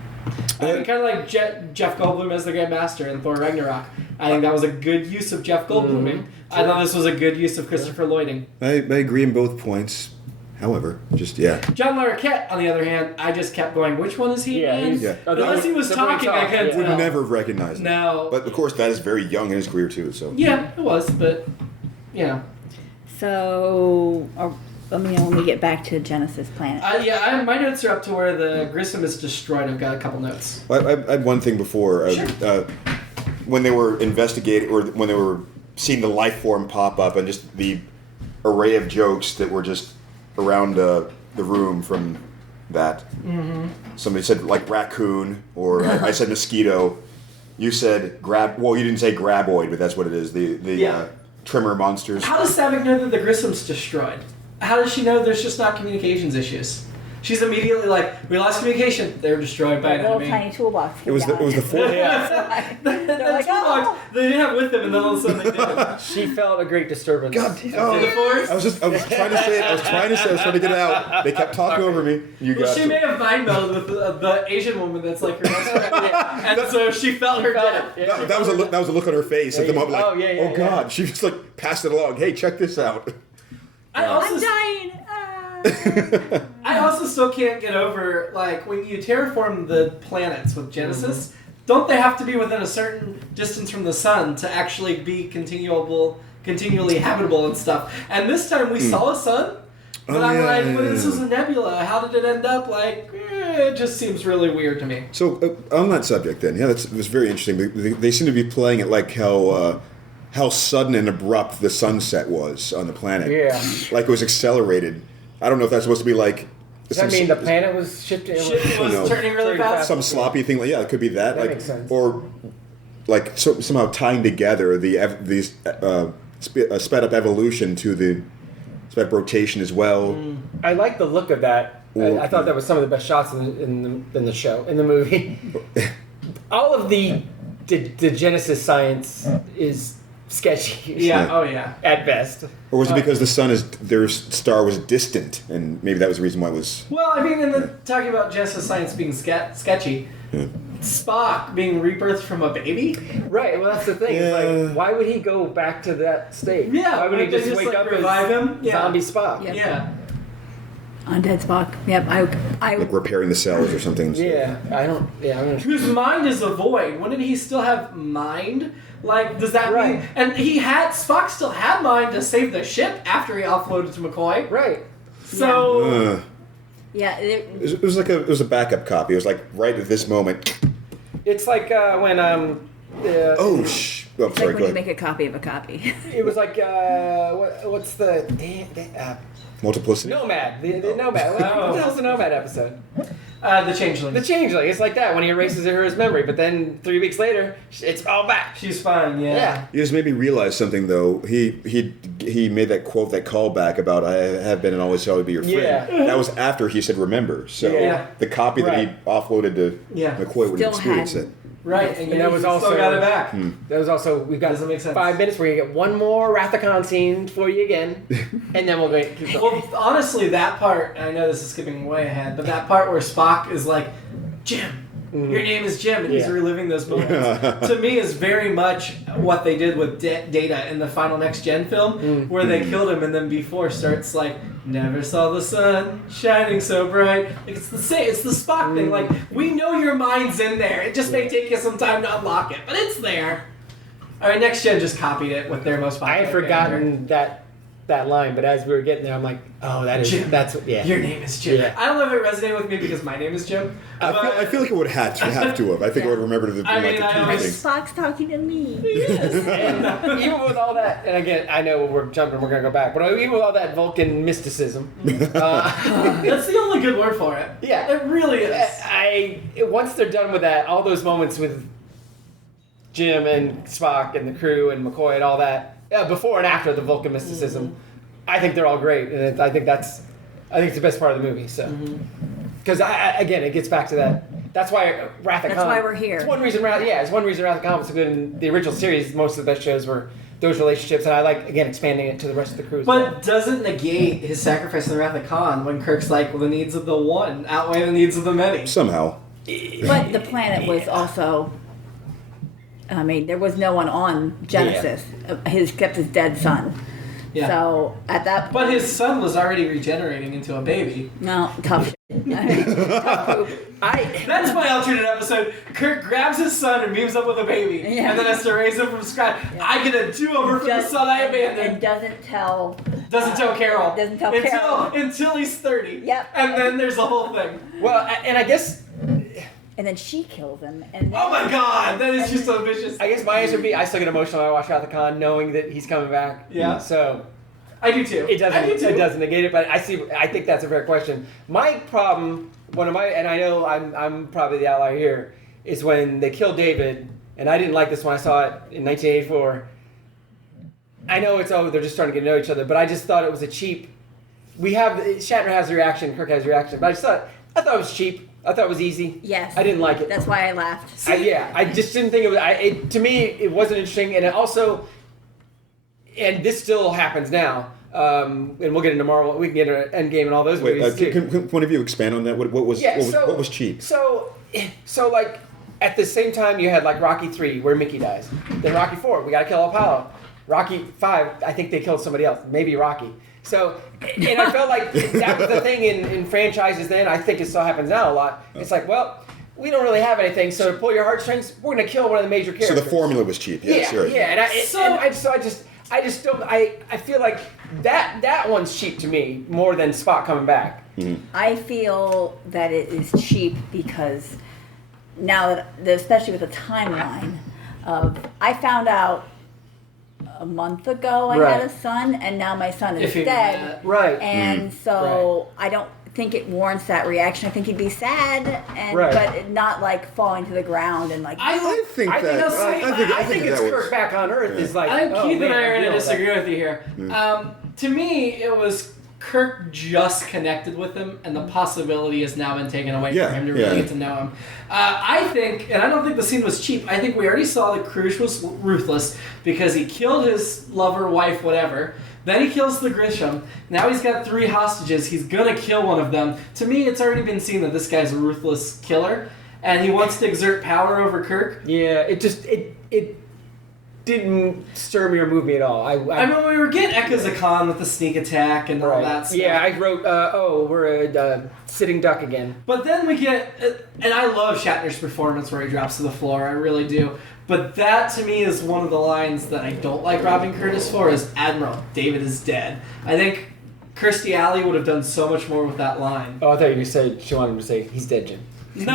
I mean, kind of like Jeff Goldblum as the Grand Master in Thor Ragnarok. I think that was a good use of Jeff Goldbluming. I thought this was a good use of Christopher Lloyding. I agree in both points. However, just John Larroquette, on the other hand, I just kept going, which one is he Yeah, in? he's- Yeah. Unless he was The way he talking, I talks, couldn't yeah. would tell. never have recognized him. No. But of course, that is very young in his career too. So Yeah, it was, but, you know. So, let me get back to Genesis Planet. My notes are up to where the Grissom is destroyed. I've got a couple notes. I had one thing before. Sure. When they were investigating, or when they were seeing the life form pop up, and just the array of jokes that were just around the room from that. Mm-hmm. Somebody said like raccoon, or I said mosquito. You said grab. Well, you didn't say graboid, but that's what it is. The trimmer monsters. How does Savick know that the Grissom's destroyed? How does she know there's just not communications issues? She's immediately like, we lost communication. They're destroyed by That an little enemy. tiny toolbox. It was the fourth. They're like, toolbox they didn't have with them, and then all of a sudden they did. She felt a great disturbance. God, In the oh, forest? I was trying to say it. I was trying to get it out. They kept talking over me. You Well, got she to. may have mind melded with the Asian woman that's like her best friend. And so she felt her death. That was a look. That was a look on her face at the moment. Like, Oh, yeah, God, she just like passed it along. Hey, check this out. I also I'm dying. I also still can't get over, like, when you terraform the planets with Genesis, don't they have to be within a certain distance from the sun to actually be continually habitable and stuff? And this time we saw a sun, but I'm like, well, this was a nebula. How did it end up? Like, it just seems really weird to me. So on that subject, then, it was very interesting. They seem to be playing it like how sudden and abrupt the sunset was on the planet. Yeah. Like it was accelerated. I don't know if that's supposed to be like. Does that mean the planet was shifting? Shit was No. turning really fast. some sloppy thing. Like, yeah, it could be that. That like, makes sense. Or like somehow tying together these sped up evolution to the sped up rotation as well. I like the look of that. Well, I thought that was some of the best shots in the show, in the movie. All of the Genesis science is sketchy. Yeah, oh yeah. At best. Or was it because their star was distant, and maybe that was the reason why it was. Well, I mean, talking about Genesis science being sketchy, Spock being rebirthed from a baby? Right, well that's the thing. It's Yeah. like, why would he go back to that state? Yeah, Why would he they just wake like, up revive as him? Yeah. zombie Spock? Yeah. Yeah. Undead Spock. Yep. I Like repairing the cells or something. Yeah, I don't. Whose mind is a void. Wouldn't he still have mind? Like, does that Right. mean... And Spock still had mind to save the ship after he offloaded to McCoy. Right. So... yeah. It was a backup copy. It was like right at this moment. It's like when Oh, It's sorry. like Go when you ahead. make a copy of a copy. it was like what's the Multiplicity. Nomad? The Nomad. What the hell's the Nomad episode? The Changeling. The Changeling. It's like that when he erases his memory, but then 3 weeks later, it's all back. She's fine, yeah. You just made me realize something, though. He made that quote, that callback about "I have been and always shall be your friend." Yeah. That was after he said "remember." So the copy that he offloaded to McCoy would Still experience it. Right, and that was also still got it back. That was also we've got Doesn't make sense. 5 minutes where you get one more Wrath of Khan scene for you again, and then we'll go keep going. Well, honestly, that part, I know this is skipping way ahead, but that part where Spock is like, Jim, your name is Jim, and he's reliving those moments, to me is very much what they did with Data in the final Next Gen film, where they killed him, and then before starts like, never saw the sun shining so bright. Like, it's the same, it's the Spock thing. Like, we know your mind's in there. It just may take you some time to unlock it, but it's there. All right, Next Gen just copied it with their most popular I had forgotten that line, but as we were getting there, I'm like, oh, that is Jim. Your name is Jim. Yeah. I don't know if it resonated with me because my name is Jim. I feel like it would have to have. I think I would remember the I mean, I two always- things. Spock's talking to me. And even with all that, and again, I know we're jumping, we're going to go back, but even with all that Vulcan mysticism, That's the only good word for it. Yeah. It really is. once they're done with that, all those moments with Jim and Spock and the crew and McCoy and all that, before and after the Vulcan mysticism, I think they're all great, and I think it's the best part of the movie. So, because again, it gets back to that. That's why Wrath of Khan. That's why we're here. It's one reason Wrath of Khan was so good in the original series. Most of the best shows were those relationships, and I like, again, expanding it to the rest of the crew as well. But doesn't negate his sacrifice in the Wrath of Khan when Kirk's like, well, the needs of the one outweigh the needs of the many. Somehow. But the planet was also. I mean, there was no one on Genesis. Except his dead son. Yeah. So at that point, But his son was already regenerating into a baby. no, tough shit. Tough poop. That's my alternate episode. Kirk grabs his son and beams up with a baby, Yeah. and then has to raise him from scratch. Yeah. I get a do-over for the son I And abandoned. doesn't tell. Doesn't tell Carol. Doesn't tell Carol. Until he's 30. Yep. And then there's the whole thing. Well, and I guess And then she kills him. And Oh my god, that is just so vicious. my answer would be I still get emotional when I watch Wrath of Khan, knowing that he's coming back. Yeah. So I do too. it doesn't. I do too. It doesn't negate it, but I think that's a fair question. My problem, and I know I'm probably the outlier here, is when they kill David, and I didn't like this when I saw it in 1984. I know they're just trying to get to know each other, but I just thought it was a cheap. Shatner has the reaction, Kirk has the reaction, but I thought it was cheap. I thought it was easy. Yes. I didn't like it. That's why I laughed. I just didn't think it was. To me, it wasn't interesting, and it also, and this still happens now. And we'll get into Marvel. We can get into Endgame and all those movies too. Can one of you expand on that? What was cheap? So like at the same time, you had like Rocky 3 where Mickey dies. Then Rocky 4, we got to kill Apollo. Rocky 5, I think they killed somebody else, maybe Rocky. So, and I felt like that was the thing in franchises then. I think it still happens now a lot. It's like, well, we don't really have anything, so to pull your heartstrings, we're going to kill one of the major characters. So the formula was cheap. Yes, Yeah, right. yeah, I just don't. I feel like that one's cheap to me more than Spock coming back. Mm-hmm. I feel that it is cheap because now that, especially with the timeline of, I found out a month ago I Right. had a son, and now my son is If you dead. knew that. Right. And so I don't think it warrants that reaction. I think he'd be sad, Right. but not like falling to the ground and like. I think I that. I think it's that Kirk was. back on Earth is like. I think oh, Keith man, and I are I'm going to dealing with that. disagree with you here. To me, it was Kirk just connected with him, and the possibility has now been taken away Yeah, from him to really yeah. get to know him. I think, and I don't think the scene was cheap, I think we already saw that Cruise was ruthless because he killed his lover, wife, whatever. Then he kills the Grisham. Now he's got 3 hostages. He's going to kill one of them. To me, it's already been seen that this guy's a ruthless killer, and he wants to exert power over Kirk. Yeah, it didn't stir me or move me at all. I mean, we were getting Echoes of Khan with the sneak attack and all that stuff. Yeah, I wrote, we're a sitting duck again. But then we get, and I love Shatner's performance where he drops to the floor, I really do. But that to me is one of the lines that I don't like Robin Curtis for is Admiral, David is dead. I think Kirstie Alley would have done so much more with that line. Oh, I thought you said she wanted him to say, he's dead, Jim. No,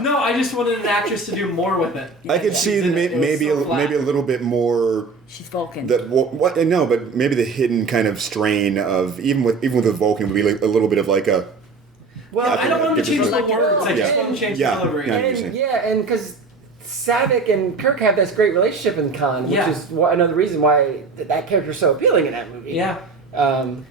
no, I just wanted an actress to do more with it. I could see It was maybe so flat. maybe a little bit more. She's Vulcan. What? No, but maybe the hidden kind of strain of even with the Vulcan would be like a little bit of like a. Well, I don't want to change the Like, words. I just yeah. want to change Yeah. the delivery. Yeah. And because Savick and Kirk have this great relationship in Khan, which Yeah. is another reason why that character's so appealing in that movie. Yeah. Um,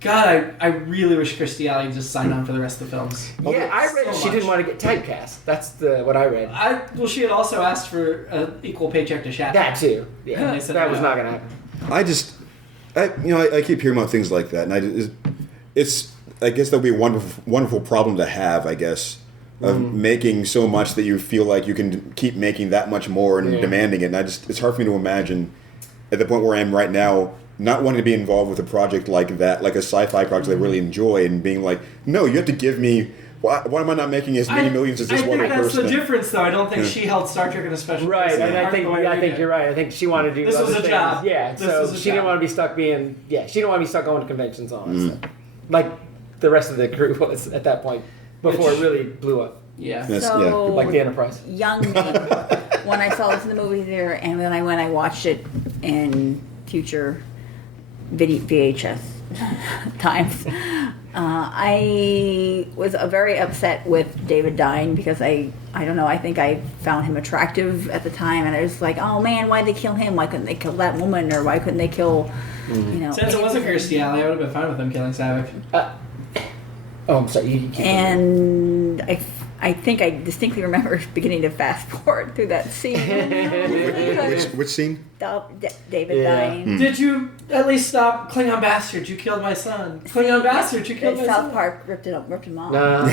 God, I really wish Kirstie Alley just signed on for the rest of the films. yeah, I read So she didn't much. want to get typecast. That's what I read. Well, she had also asked for an equal paycheck to Shatner. That too. And Yeah, they said that was no. not going to happen. I keep hearing about things like that, and it's I guess that would be a wonderful problem to have, I guess, of making so much that you feel like you can keep making that much more and demanding it. And it's hard for me to imagine at the point where I am right now, not wanting to be involved with a project like that, like a sci-fi project I really enjoy, and being like, no, you have to give me. Why am I not making as many millions as this one I think that's person? the difference, though. I don't think she held Star Trek in a special Right, place. and I think The way we did. you're right. I think she wanted to do This other was a things. job. Yeah, This so was a she didn't job. want to be stuck being. Yeah, she didn't want to be stuck going to conventions and all that stuff. Like the rest of the crew was at that point before it really blew up, Yeah. Yes, So like the Enterprise. young me, when I saw this in the movie theater, and then I watched it in future VHS times. I was very upset with David dying because I don't know, I think I found him attractive at the time, and I was like, oh man, why'd they kill him? Why couldn't they kill that woman? Or why couldn't they kill, you know? Since it wasn't Kirstie Alley, I would have been fine with them killing Savick. Oh, I'm sorry. You can't. And I think I distinctly remember beginning to fast forward through that scene. Which scene? David Yeah. dying. Did you at least stop? Klingon bastard, you killed my son. Klingon bastard, you killed my South son. Park ripped him off. No.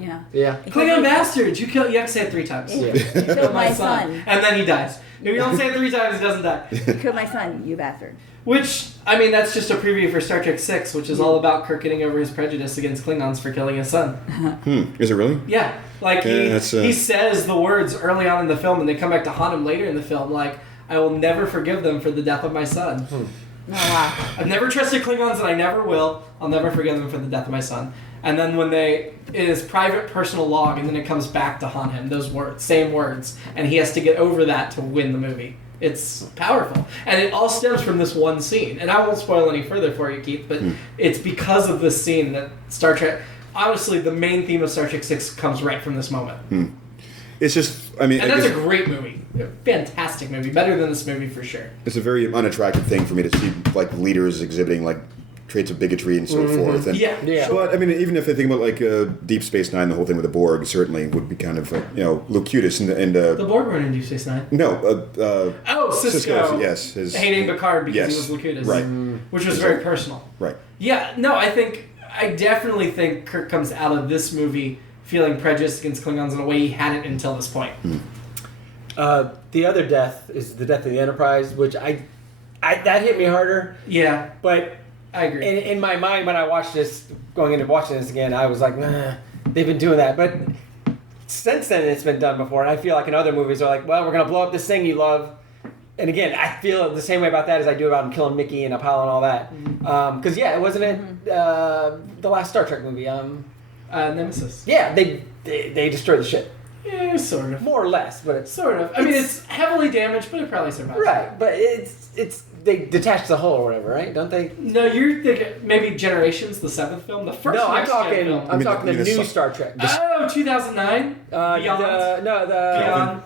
Yeah. Yeah. Klingon bastard, you have to say it 3 times. You Yeah. killed my son. And then he dies. If you don't say it 3 times, he doesn't die. You killed my son, you bastard. Which, I mean, that's just a preview for Star Trek 6, which is all about Kirk getting over his prejudice against Klingons for killing his son. Is it really? Yeah. Like, Yeah, that's, he says the words early on in the film, and they come back to haunt him later in the film, like, I will never forgive them for the death of my son. Oh wow. I've never trusted Klingons, and I never will. I'll never forgive them for the death of my son. And then when it is private personal log, and then it comes back to haunt him, those words, same words, and he has to get over that to win the movie. It's powerful. And it all stems from this one scene. And I won't spoil any further for you, Keith, but it's because of this scene that Star Trek... Honestly, the main theme of Star Trek 6 comes right from this moment. It's just, I mean, And I that's a guess great movie. A fantastic movie. Better than this movie for sure. it's a very unattractive thing for me to see, like, leaders exhibiting, like, traits of bigotry and so forth. And, Yeah. Yeah. But, I mean, even if I think about, like, Deep Space Nine, the whole thing with the Borg certainly would be kind of, locutus and The Borg weren't in Deep Space Nine. no, Oh, Cisco. yes. Hating Picard because Yes. he was Locutus. Right. Which was very personal. Right. Yeah, no, I definitely think Kirk comes out of this movie feeling prejudiced against Klingons in a way he hadn't until this point. The other death is the death of the Enterprise, which I that hit me harder. Yeah, But I agree. in my mind, when I watched this, going into watching this again, I was like, nah, they've been doing that. But since then, it's been done before, and I feel like in other movies, they're like, well, we're gonna blow up this thing you love. And again, I feel the same way about that as I do about killing Mickey and Apollo and all that. Because it wasn't it the last Star Trek movie. Nemesis. Yeah, they destroyed the ship, Yeah, sort of. more or less, but it's Sort of. I mean, it's heavily damaged, but it probably survives. right. But it's they detach the hull or whatever, right? Don't they? No, you're thinking maybe Generations, the 7th film? The first No, I'm Next Gen talking. film. I'm mean, talking you the mean new the- Star Trek. Oh, 2009? Beyond. Beyond.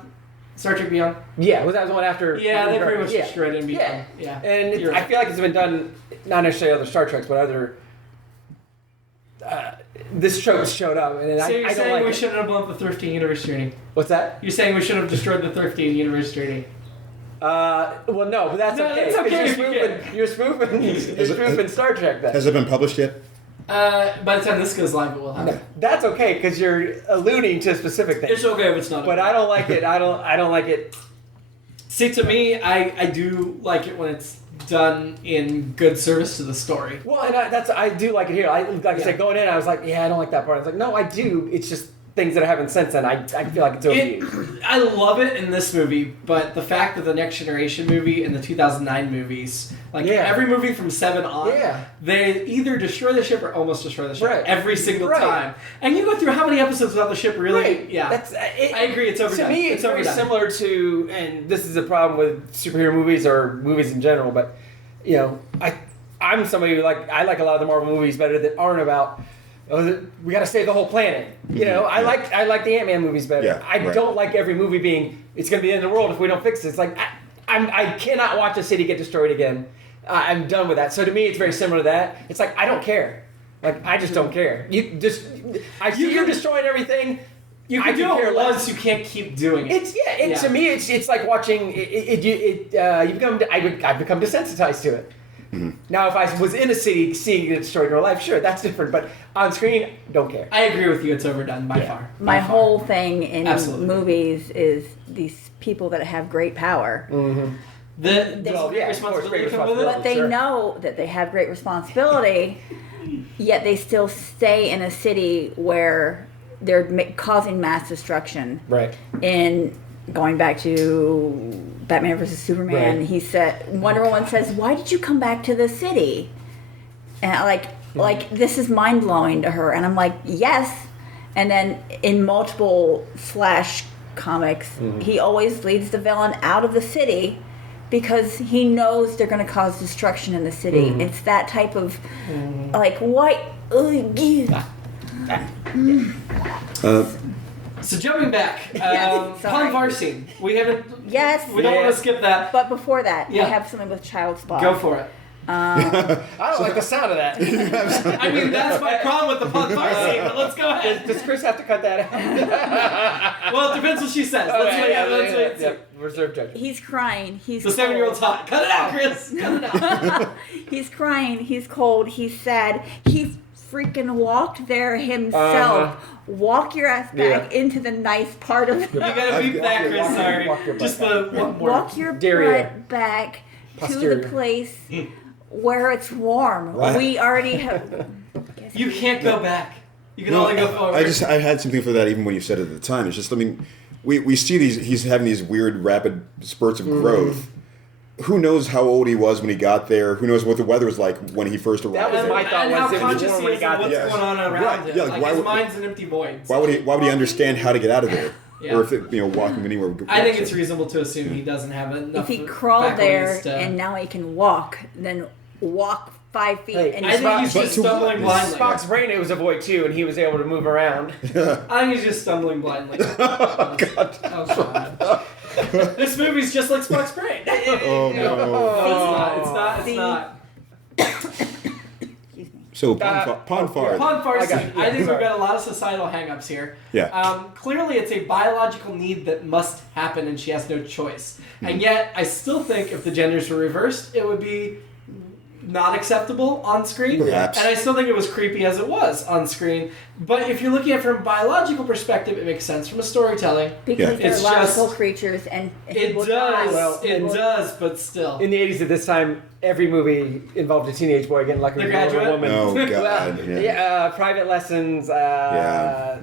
Star Trek Beyond. Yeah, was that the one after? Yeah, they pretty much Yeah. destroyed it in Beyond. Yeah, Yeah. and You're I right. feel like it's been done, not necessarily other Star Treks, but other. This trope showed up, and So you're I don't saying like we it. shouldn't have blown up the Thrifty Universe journey? What's that? You're saying we should have destroyed the Thrifty Universe journey? Well, no, but that's No, okay. it's okay 'cause if you You're spoofing Star Trek. Then Has it been published yet? By the time this goes live, it will happen. that's okay because you're alluding to specific things. It's okay if it's not. But I don't like it. I don't like it. See, to me, I do like it when it's done in good service to the story. Well, and I do like it here. I said going in, I was like, yeah, I don't like that part. I was like, no, I do. It's just things that have happened since then. I feel like it's overused. I love it in this movie, but the fact that the Next Generation movie and the 2009 movies, like Yeah. every movie from 7 on, Yeah. they either destroy the ship or almost destroy the ship Right. every single Right. time. And you go through how many episodes without the ship really? Right. Yeah. That's, I agree, it's overdone. To me, it's very overdone. similar to, and this is a problem with superhero movies or movies in general, but, I'm somebody who I like a lot of the Marvel movies better that aren't about we got to save the whole planet. You know, I like the Ant-Man movies better. Yeah, I right. don't like every movie being it's going to be the end of the world if we don't fix it. It's like I cannot watch a city get destroyed again. I'm done with that. So to me, it's very similar to that. It's like I don't care. Like I just don't care. You're destroying everything. You can do it once. You can't keep doing it. To me, it's like watching I've become desensitized to it. Mm-hmm. Now, if I was in a city seeing it destroyed in real life, sure, that's different. But on screen, don't care. I agree with you. It's overdone by far. My whole thing in Absolutely. movies is these people that have great power. Mm-hmm. Great responsibility come with it. But they Sure. know that they have great responsibility, yet they still stay in a city where they're causing mass destruction. Right. In going back to Batman vs. Superman, Right. he said, Wonder Woman says, "Why did you come back to the city?" And like this is mind blowing to her, and I'm like, yes. And then in multiple Flash comics, he always leads the villain out of the city because he knows they're going to cause destruction in the city. It's that type of like what. So jumping back, Yes, sorry. Pon scene. We haven't. Yes. We don't want to skip that. But before that, Yeah. I have something with Child Spock. Go for it. I don't like the sound of that. I mean, that's my problem with the Pon scene. But let's go ahead. Does Chris have to cut that out? Well, it depends what she says. Let's wait. Yeah. Reserve judgment. He's crying. He's The 7-year-old's hot. Cut it out, Chris. Cut it out. He's crying. He's cold. He's sad. He freaking walked there himself. Walk your ass back into the nice part of You gotta beep that, Chris. Sorry. walk your butt Just back. the one word. walk your Derriere. butt back to Posterior. the place where it's warm. Right. We already have. You can't go back. You can only go forward. I had something for that even when you said it at the time. It's just, I mean, we see he's having these weird rapid spurts of growth. Who knows how old he was when he got there? Who knows what the weather was like when he first arrived? That was my thought. And how Was it was conscious warm he when is he of got what's there. going on around Right, him. yeah, Like why his would- mind's an empty void. Why would he understand how to get out of there? Yeah. Or if it, walking anywhere. I think it's reasonable to assume he doesn't have enough. If he crawled there faculties to- and now he can walk, then walk 5 feet. Hey, and I think he's But just to what? stumbling blindly. Spock's brain, it was a void too, and he was able to move around. I think he's just stumbling blindly. Oh God. This movie's just like Spock's brain. Oh, no. It's not. See? So, Ponfar. Upon I got Farsi, it. Yeah, I think sorry. we've got a lot of societal hang-ups here. Yeah. Clearly, it's a biological need that must happen, and she has no choice. And yet, I still think if the genders were reversed, it would be not acceptable on screen. Perhaps. And I still think it was creepy as it was on screen. But if you're looking at it from a biological perspective, it makes sense from a storytelling. because Yeah. they're It's logical just- creatures, and It people does. Well, it will- does, but still. In the 80s at this time, every movie involved a teenage boy getting lucky The with a Graduate? woman. Oh, God. Well, Yeah. Private Lessons. Yeah.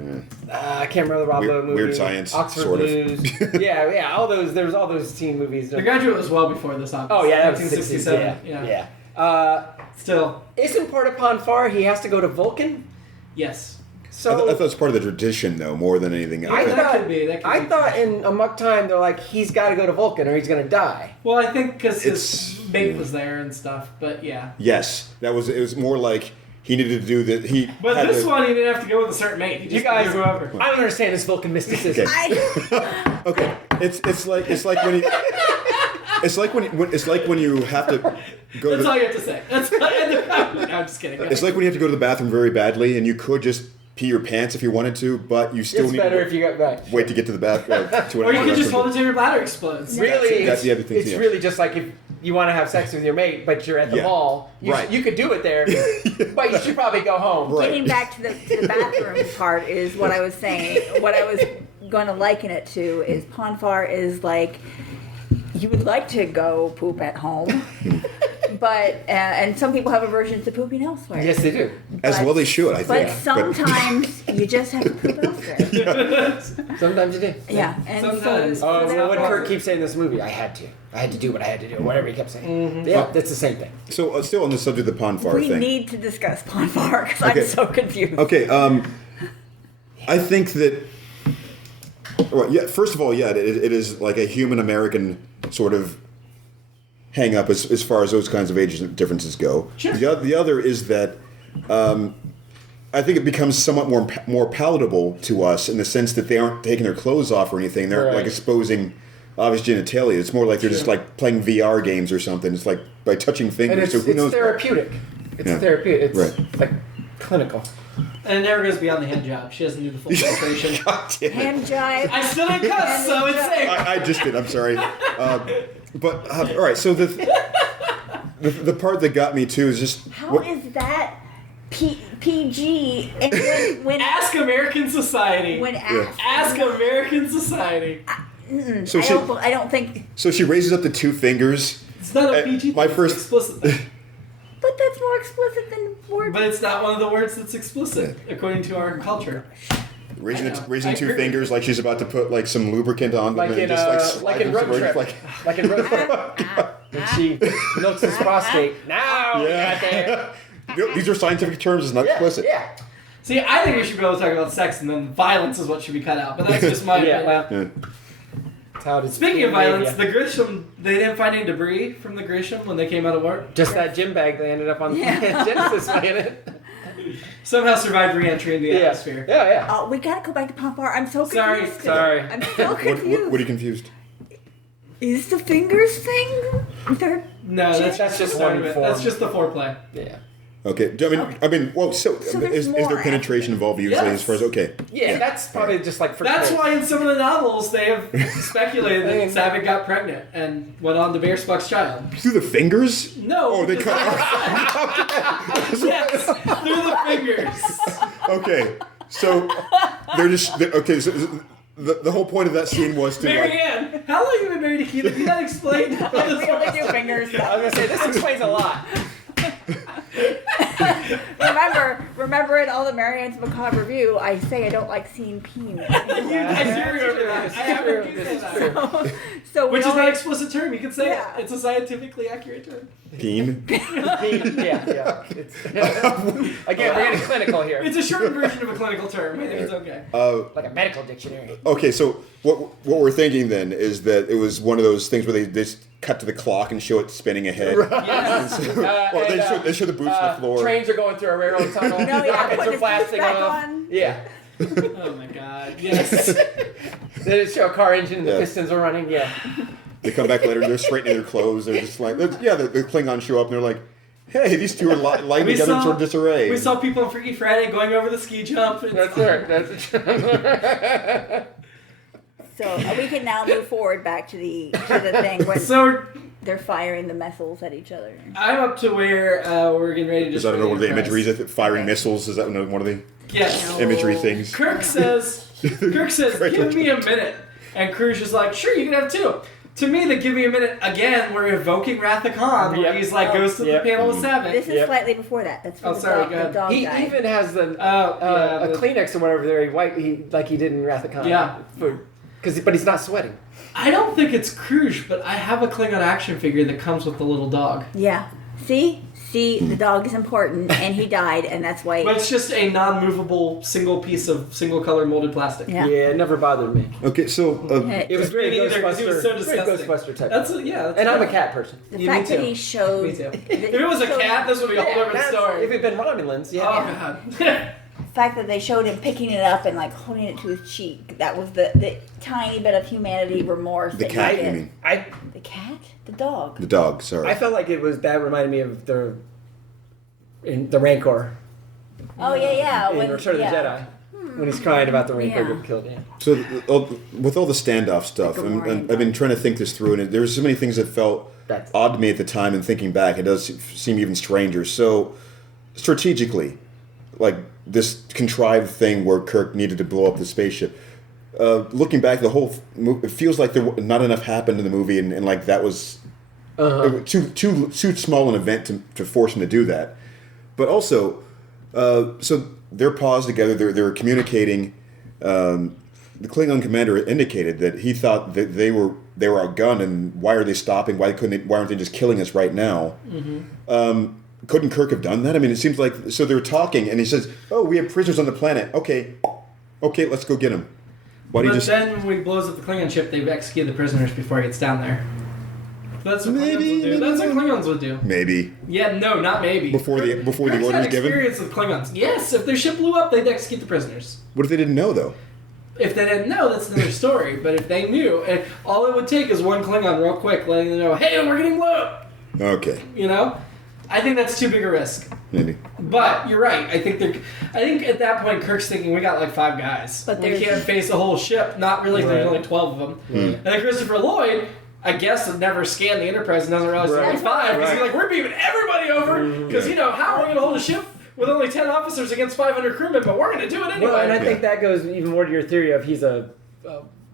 I can't remember the Rob Lowe movie. Weird Science, Oxford sort of. Blues. yeah, all those. There was all those teen movies. The Graduate was well before this, obviously. Oh yeah, that was 1967. 1967. Yeah. Yeah. Still, Isn't part of Ponfar he has to go to Vulcan? yes. So I thought it's part of the tradition, though, more than anything else. I That thought, could be, that could I be. thought in Amok Time they're like he's got to go to Vulcan or he's gonna die. Well, I think because It's- his mate was there and stuff, but yeah. Yes, it was more like he needed to do that. But had this to- one, he didn't have to go with a certain mate. He just You guys, could do whoever. I don't understand this Vulcan mysticism. Okay. Okay, it's like when he, it's like when you have to go. That's to all you have to say. That's no, I'm just kidding. Go It's ahead. like when you have to go to the bathroom very badly, and you could just pee your pants if you wanted to, but you still It's need better to if you got right. wait to get to the bathroom. Or you can just hold it till your bladder explodes. Really, That's the other thing, it's yeah. really just like if you want to have sex with your mate, but you're at the Yeah. mall. Right. You could do it there, but you should probably go home. Right. Getting back to the bathroom part is what I was saying. What I was going to liken it to is Ponfar is like you would like to go poop at home, but and some people have aversion to pooping elsewhere. Yes, they do. As But- well they should, I But think. sometimes you just have to poop elsewhere. Sometimes you do. Yeah, and Sometimes. so, Oh, so well, what therefore- Kirk keeps saying in this movie, I had to do what I had to do, whatever he kept saying. Yeah, that's the same thing. So still on the subject of the Ponfar we thing. need to discuss Ponfar because Okay. I'm so confused. Okay, I think that. Well, yeah. First of all, yeah, it is like a human American sort of hang up as far as those kinds of age differences go. Sure. The other is that I think it becomes somewhat more palatable to us in the sense that they aren't taking their clothes off or anything. They're like exposing obvious genitalia. It's more like they're just like playing VR games or something. It's like by touching fingers. And it's therapeutic. It's therapeutic. It's like clinical. And it never goes beyond the hand job. She doesn't do the full penetration. Hand jive. I still didn't cuss, so it's safe. I just did. I'm sorry. But all right. So the part that got me too is just How is that PG? And when Ask American Society. Ask American Society. so I don't think. So she raises up the two fingers. It's not a PG. My first explicit thing. But that's more explicit than word. But it's not one of the words that's explicit according to our culture. Raising two fingers like she's about to put like some lubricant on them Like and in just like in Road Trip. Like in Road Trip. When she milks his prostate. Now we got there. These are scientific terms. It's not explicit. Yeah. See, I think we should be able to talk about sex and then violence is what should be cut out. But that's just my opinion. Yeah. Speaking of violence, the Grisham, they didn't find any debris from the Grisham when they came out of work. Just that gym bag they ended up on the Genesis planet. Somehow survived re-entry in the atmosphere. Yeah. Oh, we gotta go back to Pompar. I'm so confused. Sorry. I'm so confused. What are you confused? Is the fingers thing? No, that's just one one. form. That's just the foreplay. Yeah. Okay. Well, so is there's there more penetration involved usually Yes. as far as Yeah, that's probably just like for That's kids. why in some of the novels they have speculated that Savick got pregnant and went on to bear Spock's child. through the fingers? No. Oh, they because cut. Yes, through the fingers. Okay. So okay. So the whole point of that scene was to Marianne, how long have you been married to Keith? Have you not explained how this We only works? do fingers. I was gonna say this explains a lot. Remember in all the Marianne's Macabre Review, I say I don't like seeing peen. I do remember that. I have heard you say that. So Which is only, not an explicit term. You can say Yeah. it. It's a scientifically accurate term. peen. Yeah. It's, again, we're getting clinical here. It's a shortened version of a clinical term. I think it's okay. Like a medical dictionary. Okay, so what we're thinking then is that it was one of those things where they just cut to the clock and show it spinning ahead. Yes. Or they show the boots on the floor. Trains are going through a railroad tunnel. No, yeah, Rockets put are his blasting back off. on. Yeah. Oh my god. Yes. They just show a car engine and the Yeah. pistons are running. Yeah. They come back later, they're straightening their clothes. They're just like, the Klingons show up and they're like, hey, these two are lying together in sort of disarray. We saw people on Freaky Friday going over the ski jump. That's right. So we can now move forward back to the thing when So they're firing the missiles at each other. I'm up to where we're getting ready to just. Is that one of the impress. imageries? Firing missiles? Is that one of the Yes. imagery things? Kirk says, give me a minute. And Cruz is like, sure, you can have two. To me, the give me a minute, again, we're evoking Wrath of Khan, where Yep. he's like, goes to the panel with Savick. This is Yep. slightly before that. That's for Oh, the sorry, dog, go the ahead. dog He guy. even has a the- Kleenex or whatever there, like he did in Wrath of Khan. Yeah. But he's not sweating. I don't think it's Cruz, but I have a Klingon action figure that comes with the little dog. Yeah. See, the dog is important, and he died, and that's why. But it's just a non-movable single piece of single-color molded plastic. Yeah. It never bothered me. Okay, so It was very Me neither, 'cause he was so Very disgusting. Ghostbuster type. That's and I'm a cat person. The Yeah, fact me that too. he showed. Me too. If it was a cat, this would be a whole different story. If it had been Romulans, yeah. Oh, God. The fact that they showed him picking it up and like holding it to his cheek. That was the tiny bit of humanity remorse. the that cat, he you did. mean? The cat? The dog. The dog, sorry. I felt like that reminded me of the Rancor Oh yeah. in when, Return of the Jedi. When he's crying about the Rancor Yeah. getting killed. Yeah. So with all the standoff stuff, Like a and Marianne I've been trying to think this through, and there's so many things that felt That's- odd to me at the time, and thinking back, it does seem even stranger. So strategically, like this contrived thing where Kirk needed to blow up the spaceship. Looking back, the whole it feels like not enough happened in the movie, and like that was too small an event to force him to do that. But also, so they're paused together. They're communicating. The Klingon commander indicated that he thought that they were outgunned, and why are they stopping? Why aren't they just killing us right now? Mm-hmm. Couldn't Kirk have done that? I mean, it seems like so they're talking, and he says, "Oh, we have prisoners on the planet. Okay, let's go get them." Why do you But just? then when he blows up the Klingon ship, they've executed the prisoners before he gets down there. That's what Klingons would do. That's what Klingons would do. Maybe. Yeah, no, not maybe. Before the Kirk's order had is given? experience with Klingons. Yes, if their ship blew up, they'd execute the prisoners. What if they didn't know, though? If they didn't know, that's another story. But if they knew, and all it would take is one Klingon real quick letting them know, hey, we're getting blown up. Okay. You know? I think that's too big a risk. Maybe. But you're right. I think at that point Kirk's thinking we got like 5 guys. But we there's- can't face a whole ship. Not really. There's only 12 of them. And then Christopher Lloyd, I guess, had never scanned the Enterprise and doesn't realize there's only 5 because he's like, we're beaming everybody over because how are we gonna hold a ship with only 10 officers against 500 crewmen? But we're gonna do it anyway. Well, and I think that goes even more to your theory of he's a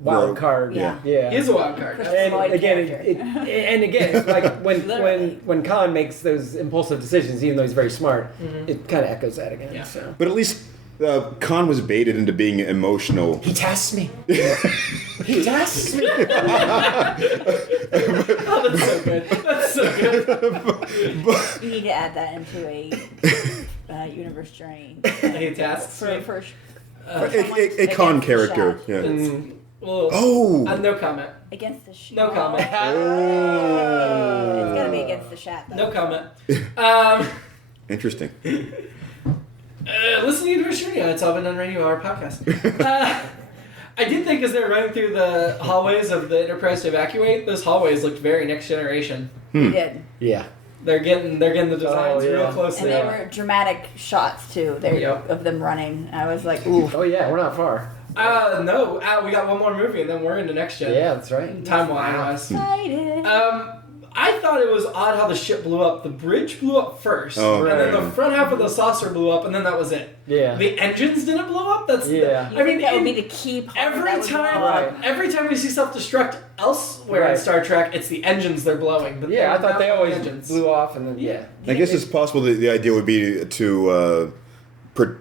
wild Rogue. card. Yeah. He's a wild card. And Lloyd again, character. it's like Literally. when Khan makes those impulsive decisions, even though he's very smart, it kind of echoes that again. Yeah. So But at least Khan was baited into being emotional. he tests me. He tests me. Oh, that's so good. That's so good. You need to add that into a universe journey. He tasks me. For A Khan Against the character. shot. Yeah. Well, Oh! no comment. against the shot. No comment. It's gotta be against the shot, though. No comment. Interesting. Listen to Universe Radio. It's all been on Radio Hour podcast. I did think as they were running through the hallways of the Enterprise to evacuate, those hallways looked very Next Generation. We did. Yeah. They're getting the designs real yeah. closely. And they were dramatic shots, too, Yep. of them running. I was like, ooh. Oh yeah, we're not far. No, we got one more movie and then we're into Next Gen. Yeah, that's right. Time-wise. Excited. I thought it was odd how the ship blew up. The bridge blew up first, Oh, and then right. the front half of the saucer blew up, and then that was it. Yeah. The engines didn't blow up. That's Yeah. You think that would be the key part? that every would time, blow up? Right. every time we see self-destruct elsewhere in Right. Star Trek, it's the engines they're blowing. But Yeah, I they're thought not they always engines. blew off and then Yeah. I guess it's possible that the idea would be to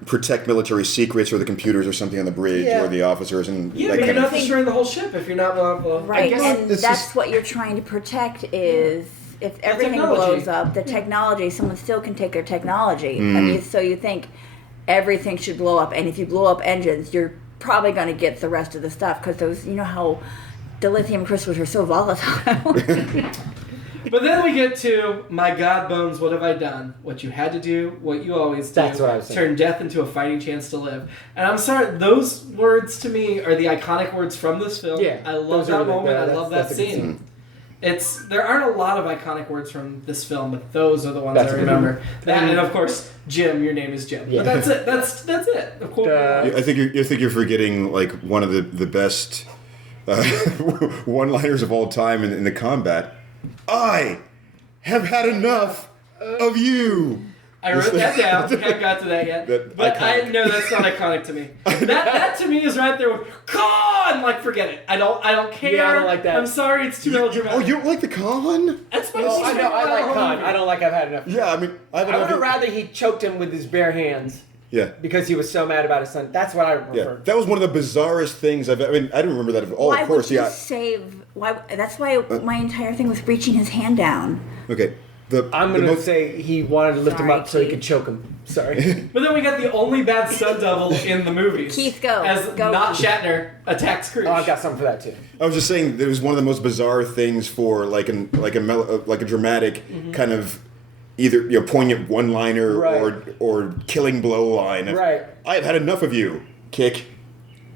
protect military secrets or the computers or something on the bridge Yeah. or the officers and Yeah, that but you're kind not of. destroying the whole ship if you're not blowing. Right, guess and it's that's just- what you're trying to protect is if everything technology. blows up, the technology, someone still can take their technology. I mean, so you think everything should blow up, and if you blow up engines, you're probably going to get the rest of the stuff because those, you know how the lithium crystals are so volatile. But then we get to, my God, Bones, what have I done? What you had to do, what you always do. That's what I was saying. Turn death into a fighting chance to live. And I'm sorry, those words to me are the iconic words from this film. Yeah, I love those are that the- moment. I that's- love that that's a good scene. There aren't a lot of iconic words from this film, but those are the ones That's I a good remember. That and of course, Jim, your name is Jim. Yeah. But that's it. That's it. Of course. I think you're forgetting like one of the best one-liners of all time in the combat. I have had enough of you. I wrote that down. I haven't got to that yet. That But iconic. no, that's not iconic to me. That to me is right there with Khan. Like, forget it. I don't care. Yeah, I don't like that. I'm sorry, it's too melodramatic. Oh, you don't like the Khan? That's my Oh, I know. I like Khan. I don't like I've had enough. Yeah, I mean, I would have rather he choked him with his bare hands Yeah. because he was so mad about his son. That's what I Yeah, prefer. that was one of the bizarrest things I didn't remember that at all. Why Of course, would you yeah. save? Why? That's why my entire thing was reaching his hand down. Okay. I'm the going to most- say he wanted to lift him Sorry, up so he Keith. could choke him. Sorry. But then we got the only bad stunt double in the movies. Keith, go. As Go. not Shatner attacks Scrooge. Oh, I got something for that too. I was just saying that it was one of the most bizarre things for like a dramatic kind of either poignant one-liner Right. or killing blow line. Right. I have had enough of you. Kick.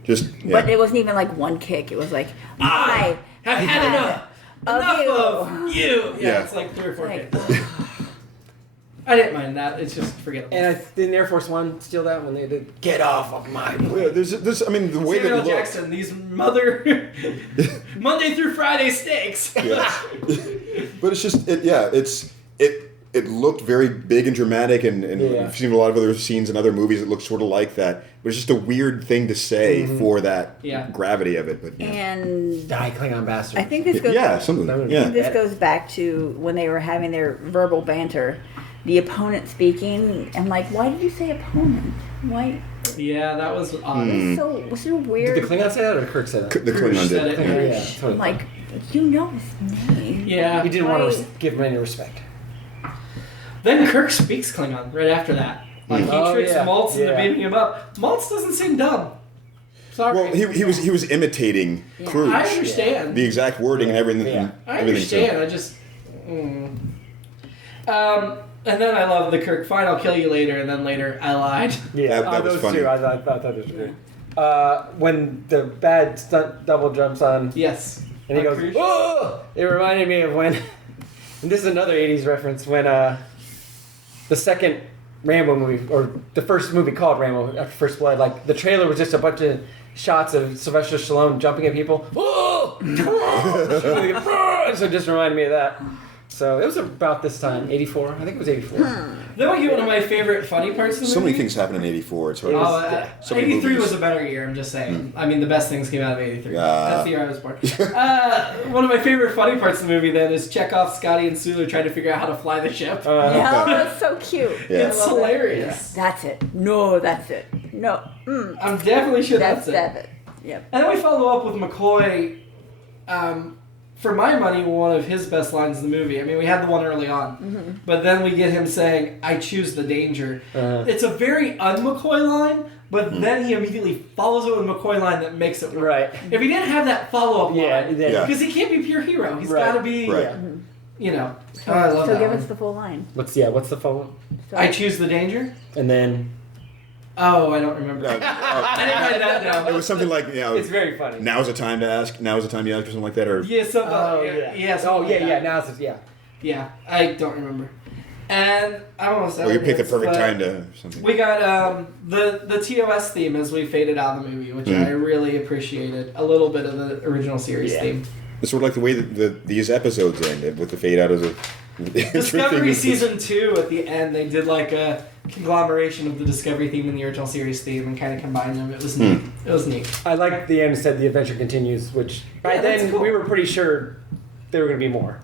Just yeah. But it wasn't even like one kick. It was like I have had enough. Enough you. of you. Yeah, Yeah. it's like 3 or 4 Like, kicks. I didn't mind that. It's just forgettable. And didn't Air Force One steal that when they did "Get off of my"? Yeah, there's I mean the way Samuel that it looked. Jackson, these Monday through Friday steaks. Yeah. But it's just it looked very big and dramatic and Yeah. we've seen a lot of other scenes in other movies that look sort of like that. But it's just a weird thing to say for that gravity of it. But yeah. and Die, Klingon bastard. I think this goes. Yeah, something. I think Yeah. this goes back to when they were having their verbal banter. The opponent speaking. I'm like, why did you say opponent? Why? Yeah, that was odd. Was so weird. Did the Klingon say that or Kirk say that? The Klingon said did. it. Yeah, totally. I'm like, you know his name. Yeah. He didn't want Why- to give him any respect. Then Kirk speaks Klingon right after that. Like he Oh, tricks yeah. Maltz into Yeah. beating him up. Maltz doesn't seem dumb. Sorry. Well, he was imitating Cruz. I understand. The exact wording and everything. Yeah. I everything, so- understand. I just And then I love the Kirk, fine, I'll kill you later, and then later, I lied. Yeah, That was those funny. two, I thought that was great. When the bad stunt double jumps on, Yes. and he On goes, Cruise? "Oh!" It reminded me of when, and this is another '80s reference, when the second Rambo movie, or the first movie called Rambo after First Blood, like the trailer was just a bunch of shots of Sylvester Stallone jumping at people. Oh! So it just reminded me of that. So it was about this time, '84. I think it was '84. That would be one of my favorite funny parts of the So movie. many things happened in '84. It's hard. So many 83 movies. was a better year, I'm just saying. I mean, the best things came out of 83. Yeah. That's the year I was born. One of my favorite funny parts of the movie, then, is Chekhov, Scotty, and Sulu trying to figure out how to fly the ship. Yeah, that's so cute. Yeah. It's I love it. hilarious. That's it. No, that's it. No. I'm definitely sure That's that's it. it. Yep. And then we follow up with McCoy. For my money, one of his best lines in the movie. I mean, we had the one early on, but then we get him saying, "I choose the danger." It's a very un-McCoy line, but then he immediately follows it with a McCoy line that makes it work. Right. If he didn't have that follow-up line, Yeah. because he can't be pure hero, he's Right. got to be, Right. you know. So, I love so that give one. us the full line. What's the phone? So, I choose the danger. And then Oh, I don't remember. I didn't write that It down. was something like, it's very funny. now's the time to ask, now's the time to ask, or something like that, or Yeah, something. Oh yeah. yeah. something Oh like yeah. that. Now it's yeah. Yeah, I don't remember. And I almost. or you picked the this, perfect but time to something. We got the TOS theme as we faded out of the movie, which I really appreciated. A little bit of the original series theme. It's sort of like the way that these episodes ended with the fade out of the Discovery Season 2, at the end, they did like a conglomeration of the Discovery theme and the original series theme and kind of combined them. It was neat. It was neat. I like the end said the adventure continues, which by Yeah, that's then cool. we were pretty sure there were going to be more.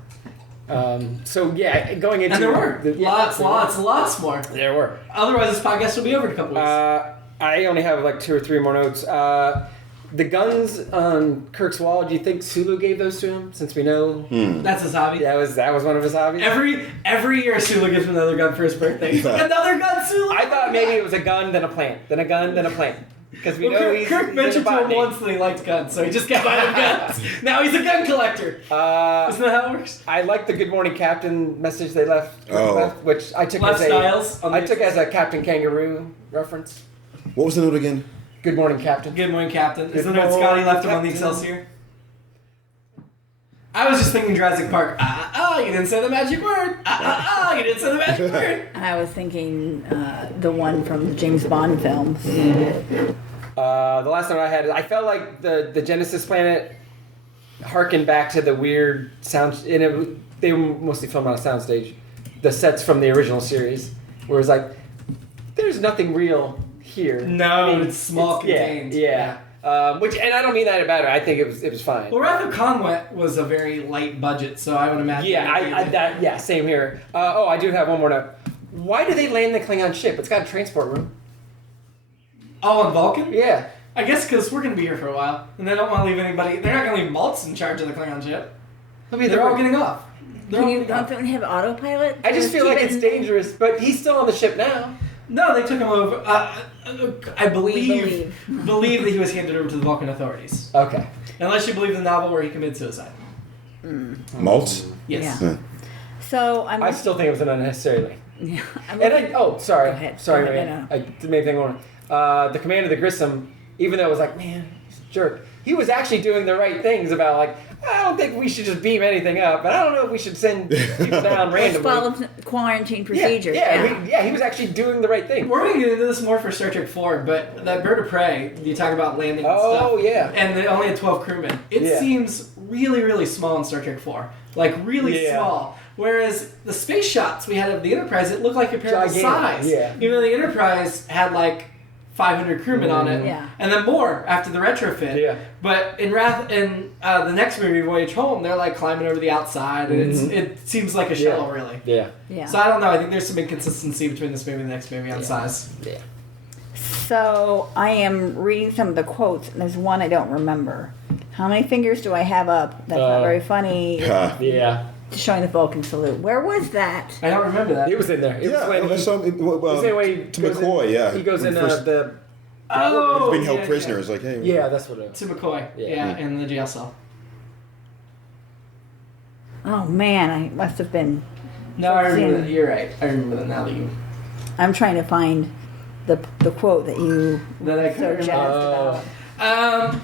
So yeah, going into And there were. yeah, Lots more. There were. Otherwise, this podcast will be over in a couple weeks. I only have like 2 or 3 more notes. The guns on Kirk's wall. Do you think Sulu gave those to him? Since we know That's his hobby. that was one of his hobbies. Every year, Sulu gives him another gun for his birthday. He's like, another gun, Sulu! I thought maybe it was a gun, then a plant, then a gun, then a plant. Because we Well, know Kirk he's mentioned into to him botany. once that he liked guns, so he just kept buying him guns. Now he's a gun collector. Isn't that how it works? I like the Good Morning Captain message they left, Oh. which I took Left as styles on I the- took as a Captain Kangaroo reference. What was the note again? Good Morning Captain. Good morning, Captain. Good Isn't that what Scotty left him on the morning, Excelsior? I was just thinking Jurassic Park. You didn't say the magic word. You didn't say the magic word. And I was thinking the one from the James Bond films. The last one I had, I felt like the Genesis planet harkened back to the weird sound. They were mostly filmed on a soundstage. The sets from the original series, where it's like, there's nothing real here. No, it's small, contained. Yeah. Which, and I don't mean that about it. I think it was fine. Well, Wrath of Khan was a very light budget, so I would imagine. Yeah, same here. I do have one more note. Why do they land the Klingon ship? It's got a transport room. Oh, on Vulcan? Yeah. I guess because we're going to be here for a while, and they don't want to leave anybody. They're not going to leave Maltz in charge of the Klingon ship. They're all getting off. Don't they have autopilot? I just feel like it's Keep it in- dangerous, but he's still on the ship now. No, they took him over. I believe that he was handed over to the Vulcan authorities. Okay. Unless you believe the novel where he committed suicide. Maltz? Yes. Yeah. So I still think it was an unnecessary link. Yeah, I'm And looking- sorry. Go ahead. Sorry, Go ahead, man. I did make thing wrong. The commander of the Grissom, even though it was like, man, he's a jerk, he was actually doing the right things about like, I don't think we should just beam anything up, and I don't know if we should send people down Let's randomly. follow quarantine procedures. He was actually doing the right thing. We're going to get into this more for Star Trek 4, but that Bird of Prey, you talk about landing and stuff. Oh, yeah. And they only had 12 crewmen. It Yeah. seems really, really small in Star Trek 4. Like, really Yeah. small. Whereas the space shots we had of the Enterprise, it looked like comparable Gigantic, size. yeah. Even though the Enterprise had like 500 crewmen on it. Yeah. And then more after the retrofit. Yeah. But in the next movie, Voyage Home, they're like climbing over the outside, and it seems like a shuttle, really. Yeah. Yeah. So I don't know. I think there's some inconsistency between this movie and the next movie on size. Yeah. So I am reading some of the quotes, and there's one I don't remember. How many fingers do I have up? That's not very funny. Yeah. Showing the Vulcan salute. Where was that? I don't remember that. It was in there. It Yeah, was when that's something. it was anyway, To McCoy, yeah. He goes When in first the. Oh, being held yeah, prisoner. yeah. It's like, hey. Yeah, that's what it was. To McCoy. Yeah. Yeah, in the jail cell. Oh man, I must have been. No, I remember Soon. that. You're right. I remember that now that you. I'm trying to find the quote that you That I were so couldn't jazzed remember. about.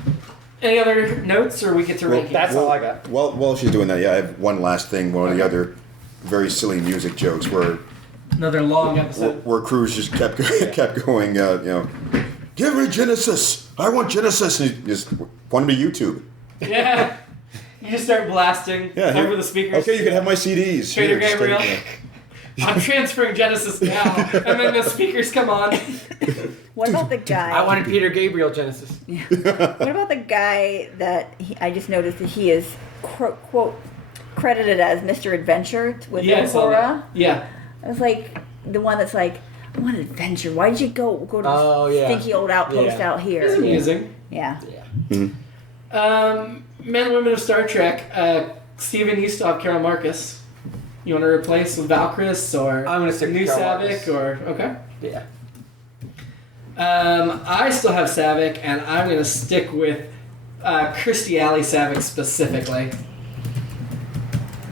Any other notes, or we get to ranking? That's all I got. Well, while she's doing that, yeah, I have one last thing. One of the other very silly music jokes where Another long episode. Cruz just kept going. Give me Genesis. I want Genesis. And he just wanted to YouTube. Yeah. You just start blasting over the speakers. Okay, you can have my CDs. Trader Here, just Gabriel. take it. I'm transferring Genesis now. And then the speakers come on. What about the guy? I wanted Peter Gabriel Genesis. What about the guy that I just noticed that he is quote credited as Mr. Adventure with Yeah, I saw that. Uhura? Yeah. I was like the one that's like, I want adventure. Why did you go to Oh, this yeah. stinky old outpost Yeah. out here? It's amusing. Yeah. Yeah. Men and women of Star Trek. Steven, you still have Carol Marcus. You want to replace with Valkyris or I'm gonna stick New with Carol Savick Marcus. or okay. Yeah. I still have Savick, and I'm going to stick with Kirstie Alley Savick specifically.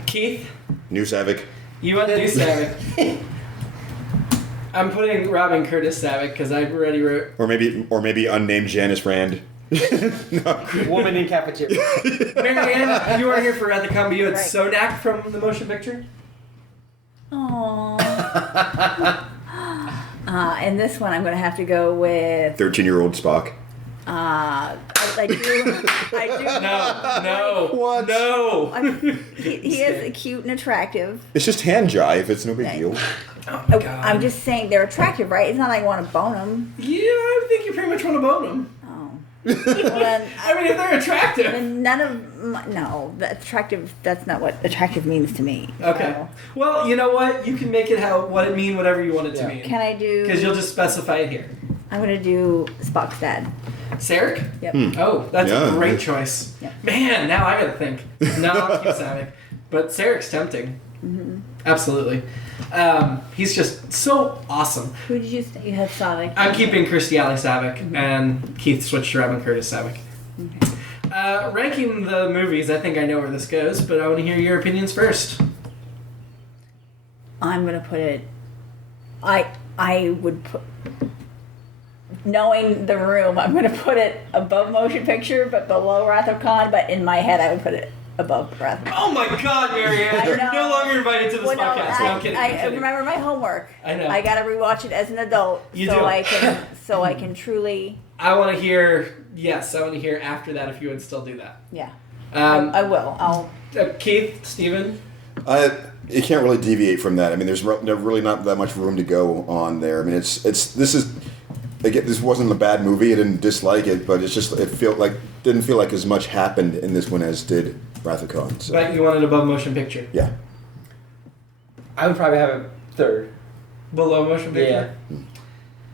Keith, New Savick. you want New Savick. I'm putting Robin Curtis Savick because I already wrote. Or maybe unnamed Janice Rand. Woman in cafeteria. Marianne, you weren't here for Rathacon, but you had Right. Sonak from the motion picture. Aww. And this one I'm going to have to go with. 13-year-old Spock. I do. No. What? No. He is cute and attractive. It's just hand jive. It's no big Yeah. deal. Oh my God. I'm just saying they're attractive, right? It's not like I want to bone them. Yeah, I think you pretty much want to bone them. Oh. Well, then, I mean, if they're attractive. then none of no, that attractive. That's not what attractive means to me. Okay. So, Well, you know what? You can make it mean whatever you want it to Yeah. mean. can I do? Because you'll just specify it here. I'm gonna do Spock's dad. Sarek? Yep. Oh, that's Yeah. a great choice. Yep. Man, now I gotta think. No, I'll keep Savick. But Sarek's tempting. Mm-hmm. Absolutely. He's just so awesome. Who did you say you had Savick? I'm keeping Kirstie Alley Savick, and Keith switched to Robin Curtis Savick. Ranking the movies, I think I know where this goes, but I want to hear your opinions first. I'm gonna put it. I would put. Knowing the room, I'm gonna put it above motion picture, but below Wrath of Khan. But in my head, I would put it above Wrath of Khan. Oh my God, Marianne! I You're know. no longer invited to this Well, no, podcast. No, I'm kidding. I'm I kidding. remember my homework. I know. I gotta rewatch it as an adult, You so do. I can truly. I want to hear. Yes, I want to hear after that if you would still do that. Yeah, I I will. I'll. Keith, Steven? You can't really deviate from that. I mean, there's really not that much room to go on there. I mean, this wasn't a bad movie. I didn't dislike it, but it's just didn't feel like as much happened in this one as did Wrath of Khan. So, But you want it above motion picture. yeah. I would probably have it third. Below motion picture? Yeah.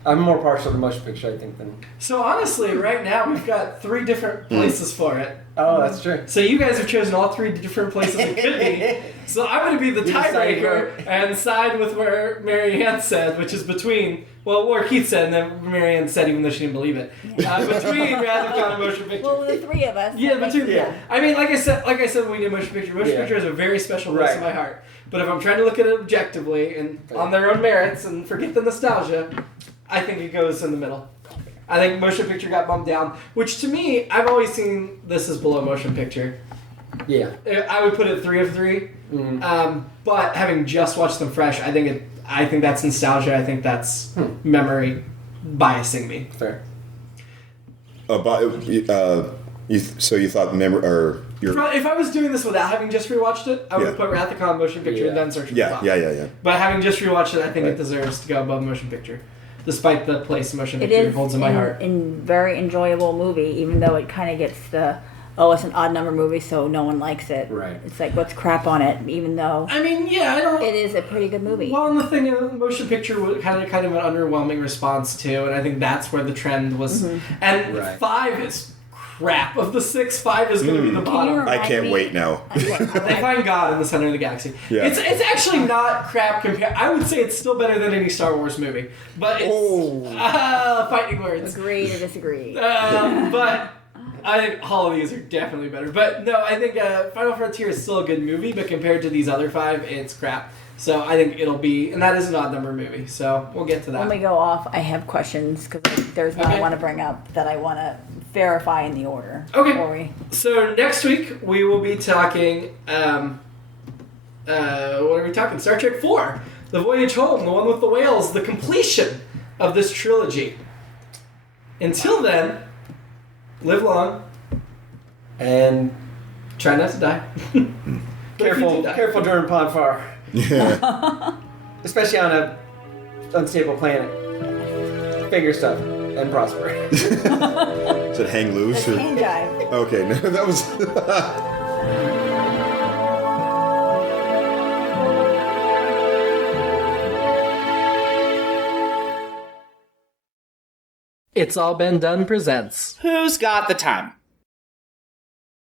I'm more partial to motion picture, I think, than. So honestly, right now we've got 3 different places for it. Oh, that's true. So you guys have chosen all 3 different places it could be. So I'm going to be the You decided tiebreaker and side with where Marianne said, which is between, well, where Keith said, and then Marianne said, even though she didn't believe it, between Wrath of Khan and motion picture. Well, the three of us. Yeah, that between. makes- Yeah. I mean, like I said when we did motion picture. Motion Yeah. picture has a very special place in Right. my heart. But if I'm trying to look at it objectively and on their own merits and forget the nostalgia, I think it goes in the middle. I think motion picture got bumped down, which to me, I've always seen this as below motion picture. Yeah. I would put it 3 of 3. But having just watched them fresh, I think that's nostalgia. I think that's memory biasing me. Fair. So you thought If I was doing this without having just rewatched it, I would have Yeah. put Wrath of Khan motion picture and Yeah. then Search for yeah, Spock. yeah. But having just rewatched it, I think Right. it deserves to go above motion picture, despite the place motion It picture is holds in my heart. in very enjoyable movie, even though it kind of gets the it's an odd number movie, so no one likes it. Right. It's like let's crap on it, even though I mean, yeah, I don't. it is a pretty good movie. Well, and the thing is, motion picture was kind of an underwhelming response too, and I think that's where the trend was. And Right. 5 is crap. Of the 6, 5 is going to be the Can you bottom. remind I can't me- wait now. They find God in the center of the galaxy. Yeah. It's actually not crap compared. I would say it's still better than any Star Wars movie, but it's fighting words. Agree to disagree. But I think all of these are definitely better. But no, I think Final Frontier is still a good movie, but compared to these other 5, it's crap. So I think it'll be, and that is an odd number movie, so we'll get to that. When we go off, I have questions because there's one I want to bring up that I want to verify in the order. Okay. So next week we will be talking, what are we talking? Star Trek 4, The Voyage Home, the one with the whales, the completion of this trilogy. Until then, live long and try not to die. Careful during Podfar. Yeah. Especially on a unstable planet. Figure stuff and prosper. Is it hang loose? The hand jive. Okay, no, that was. It's All Been Done presents. Who's got the time?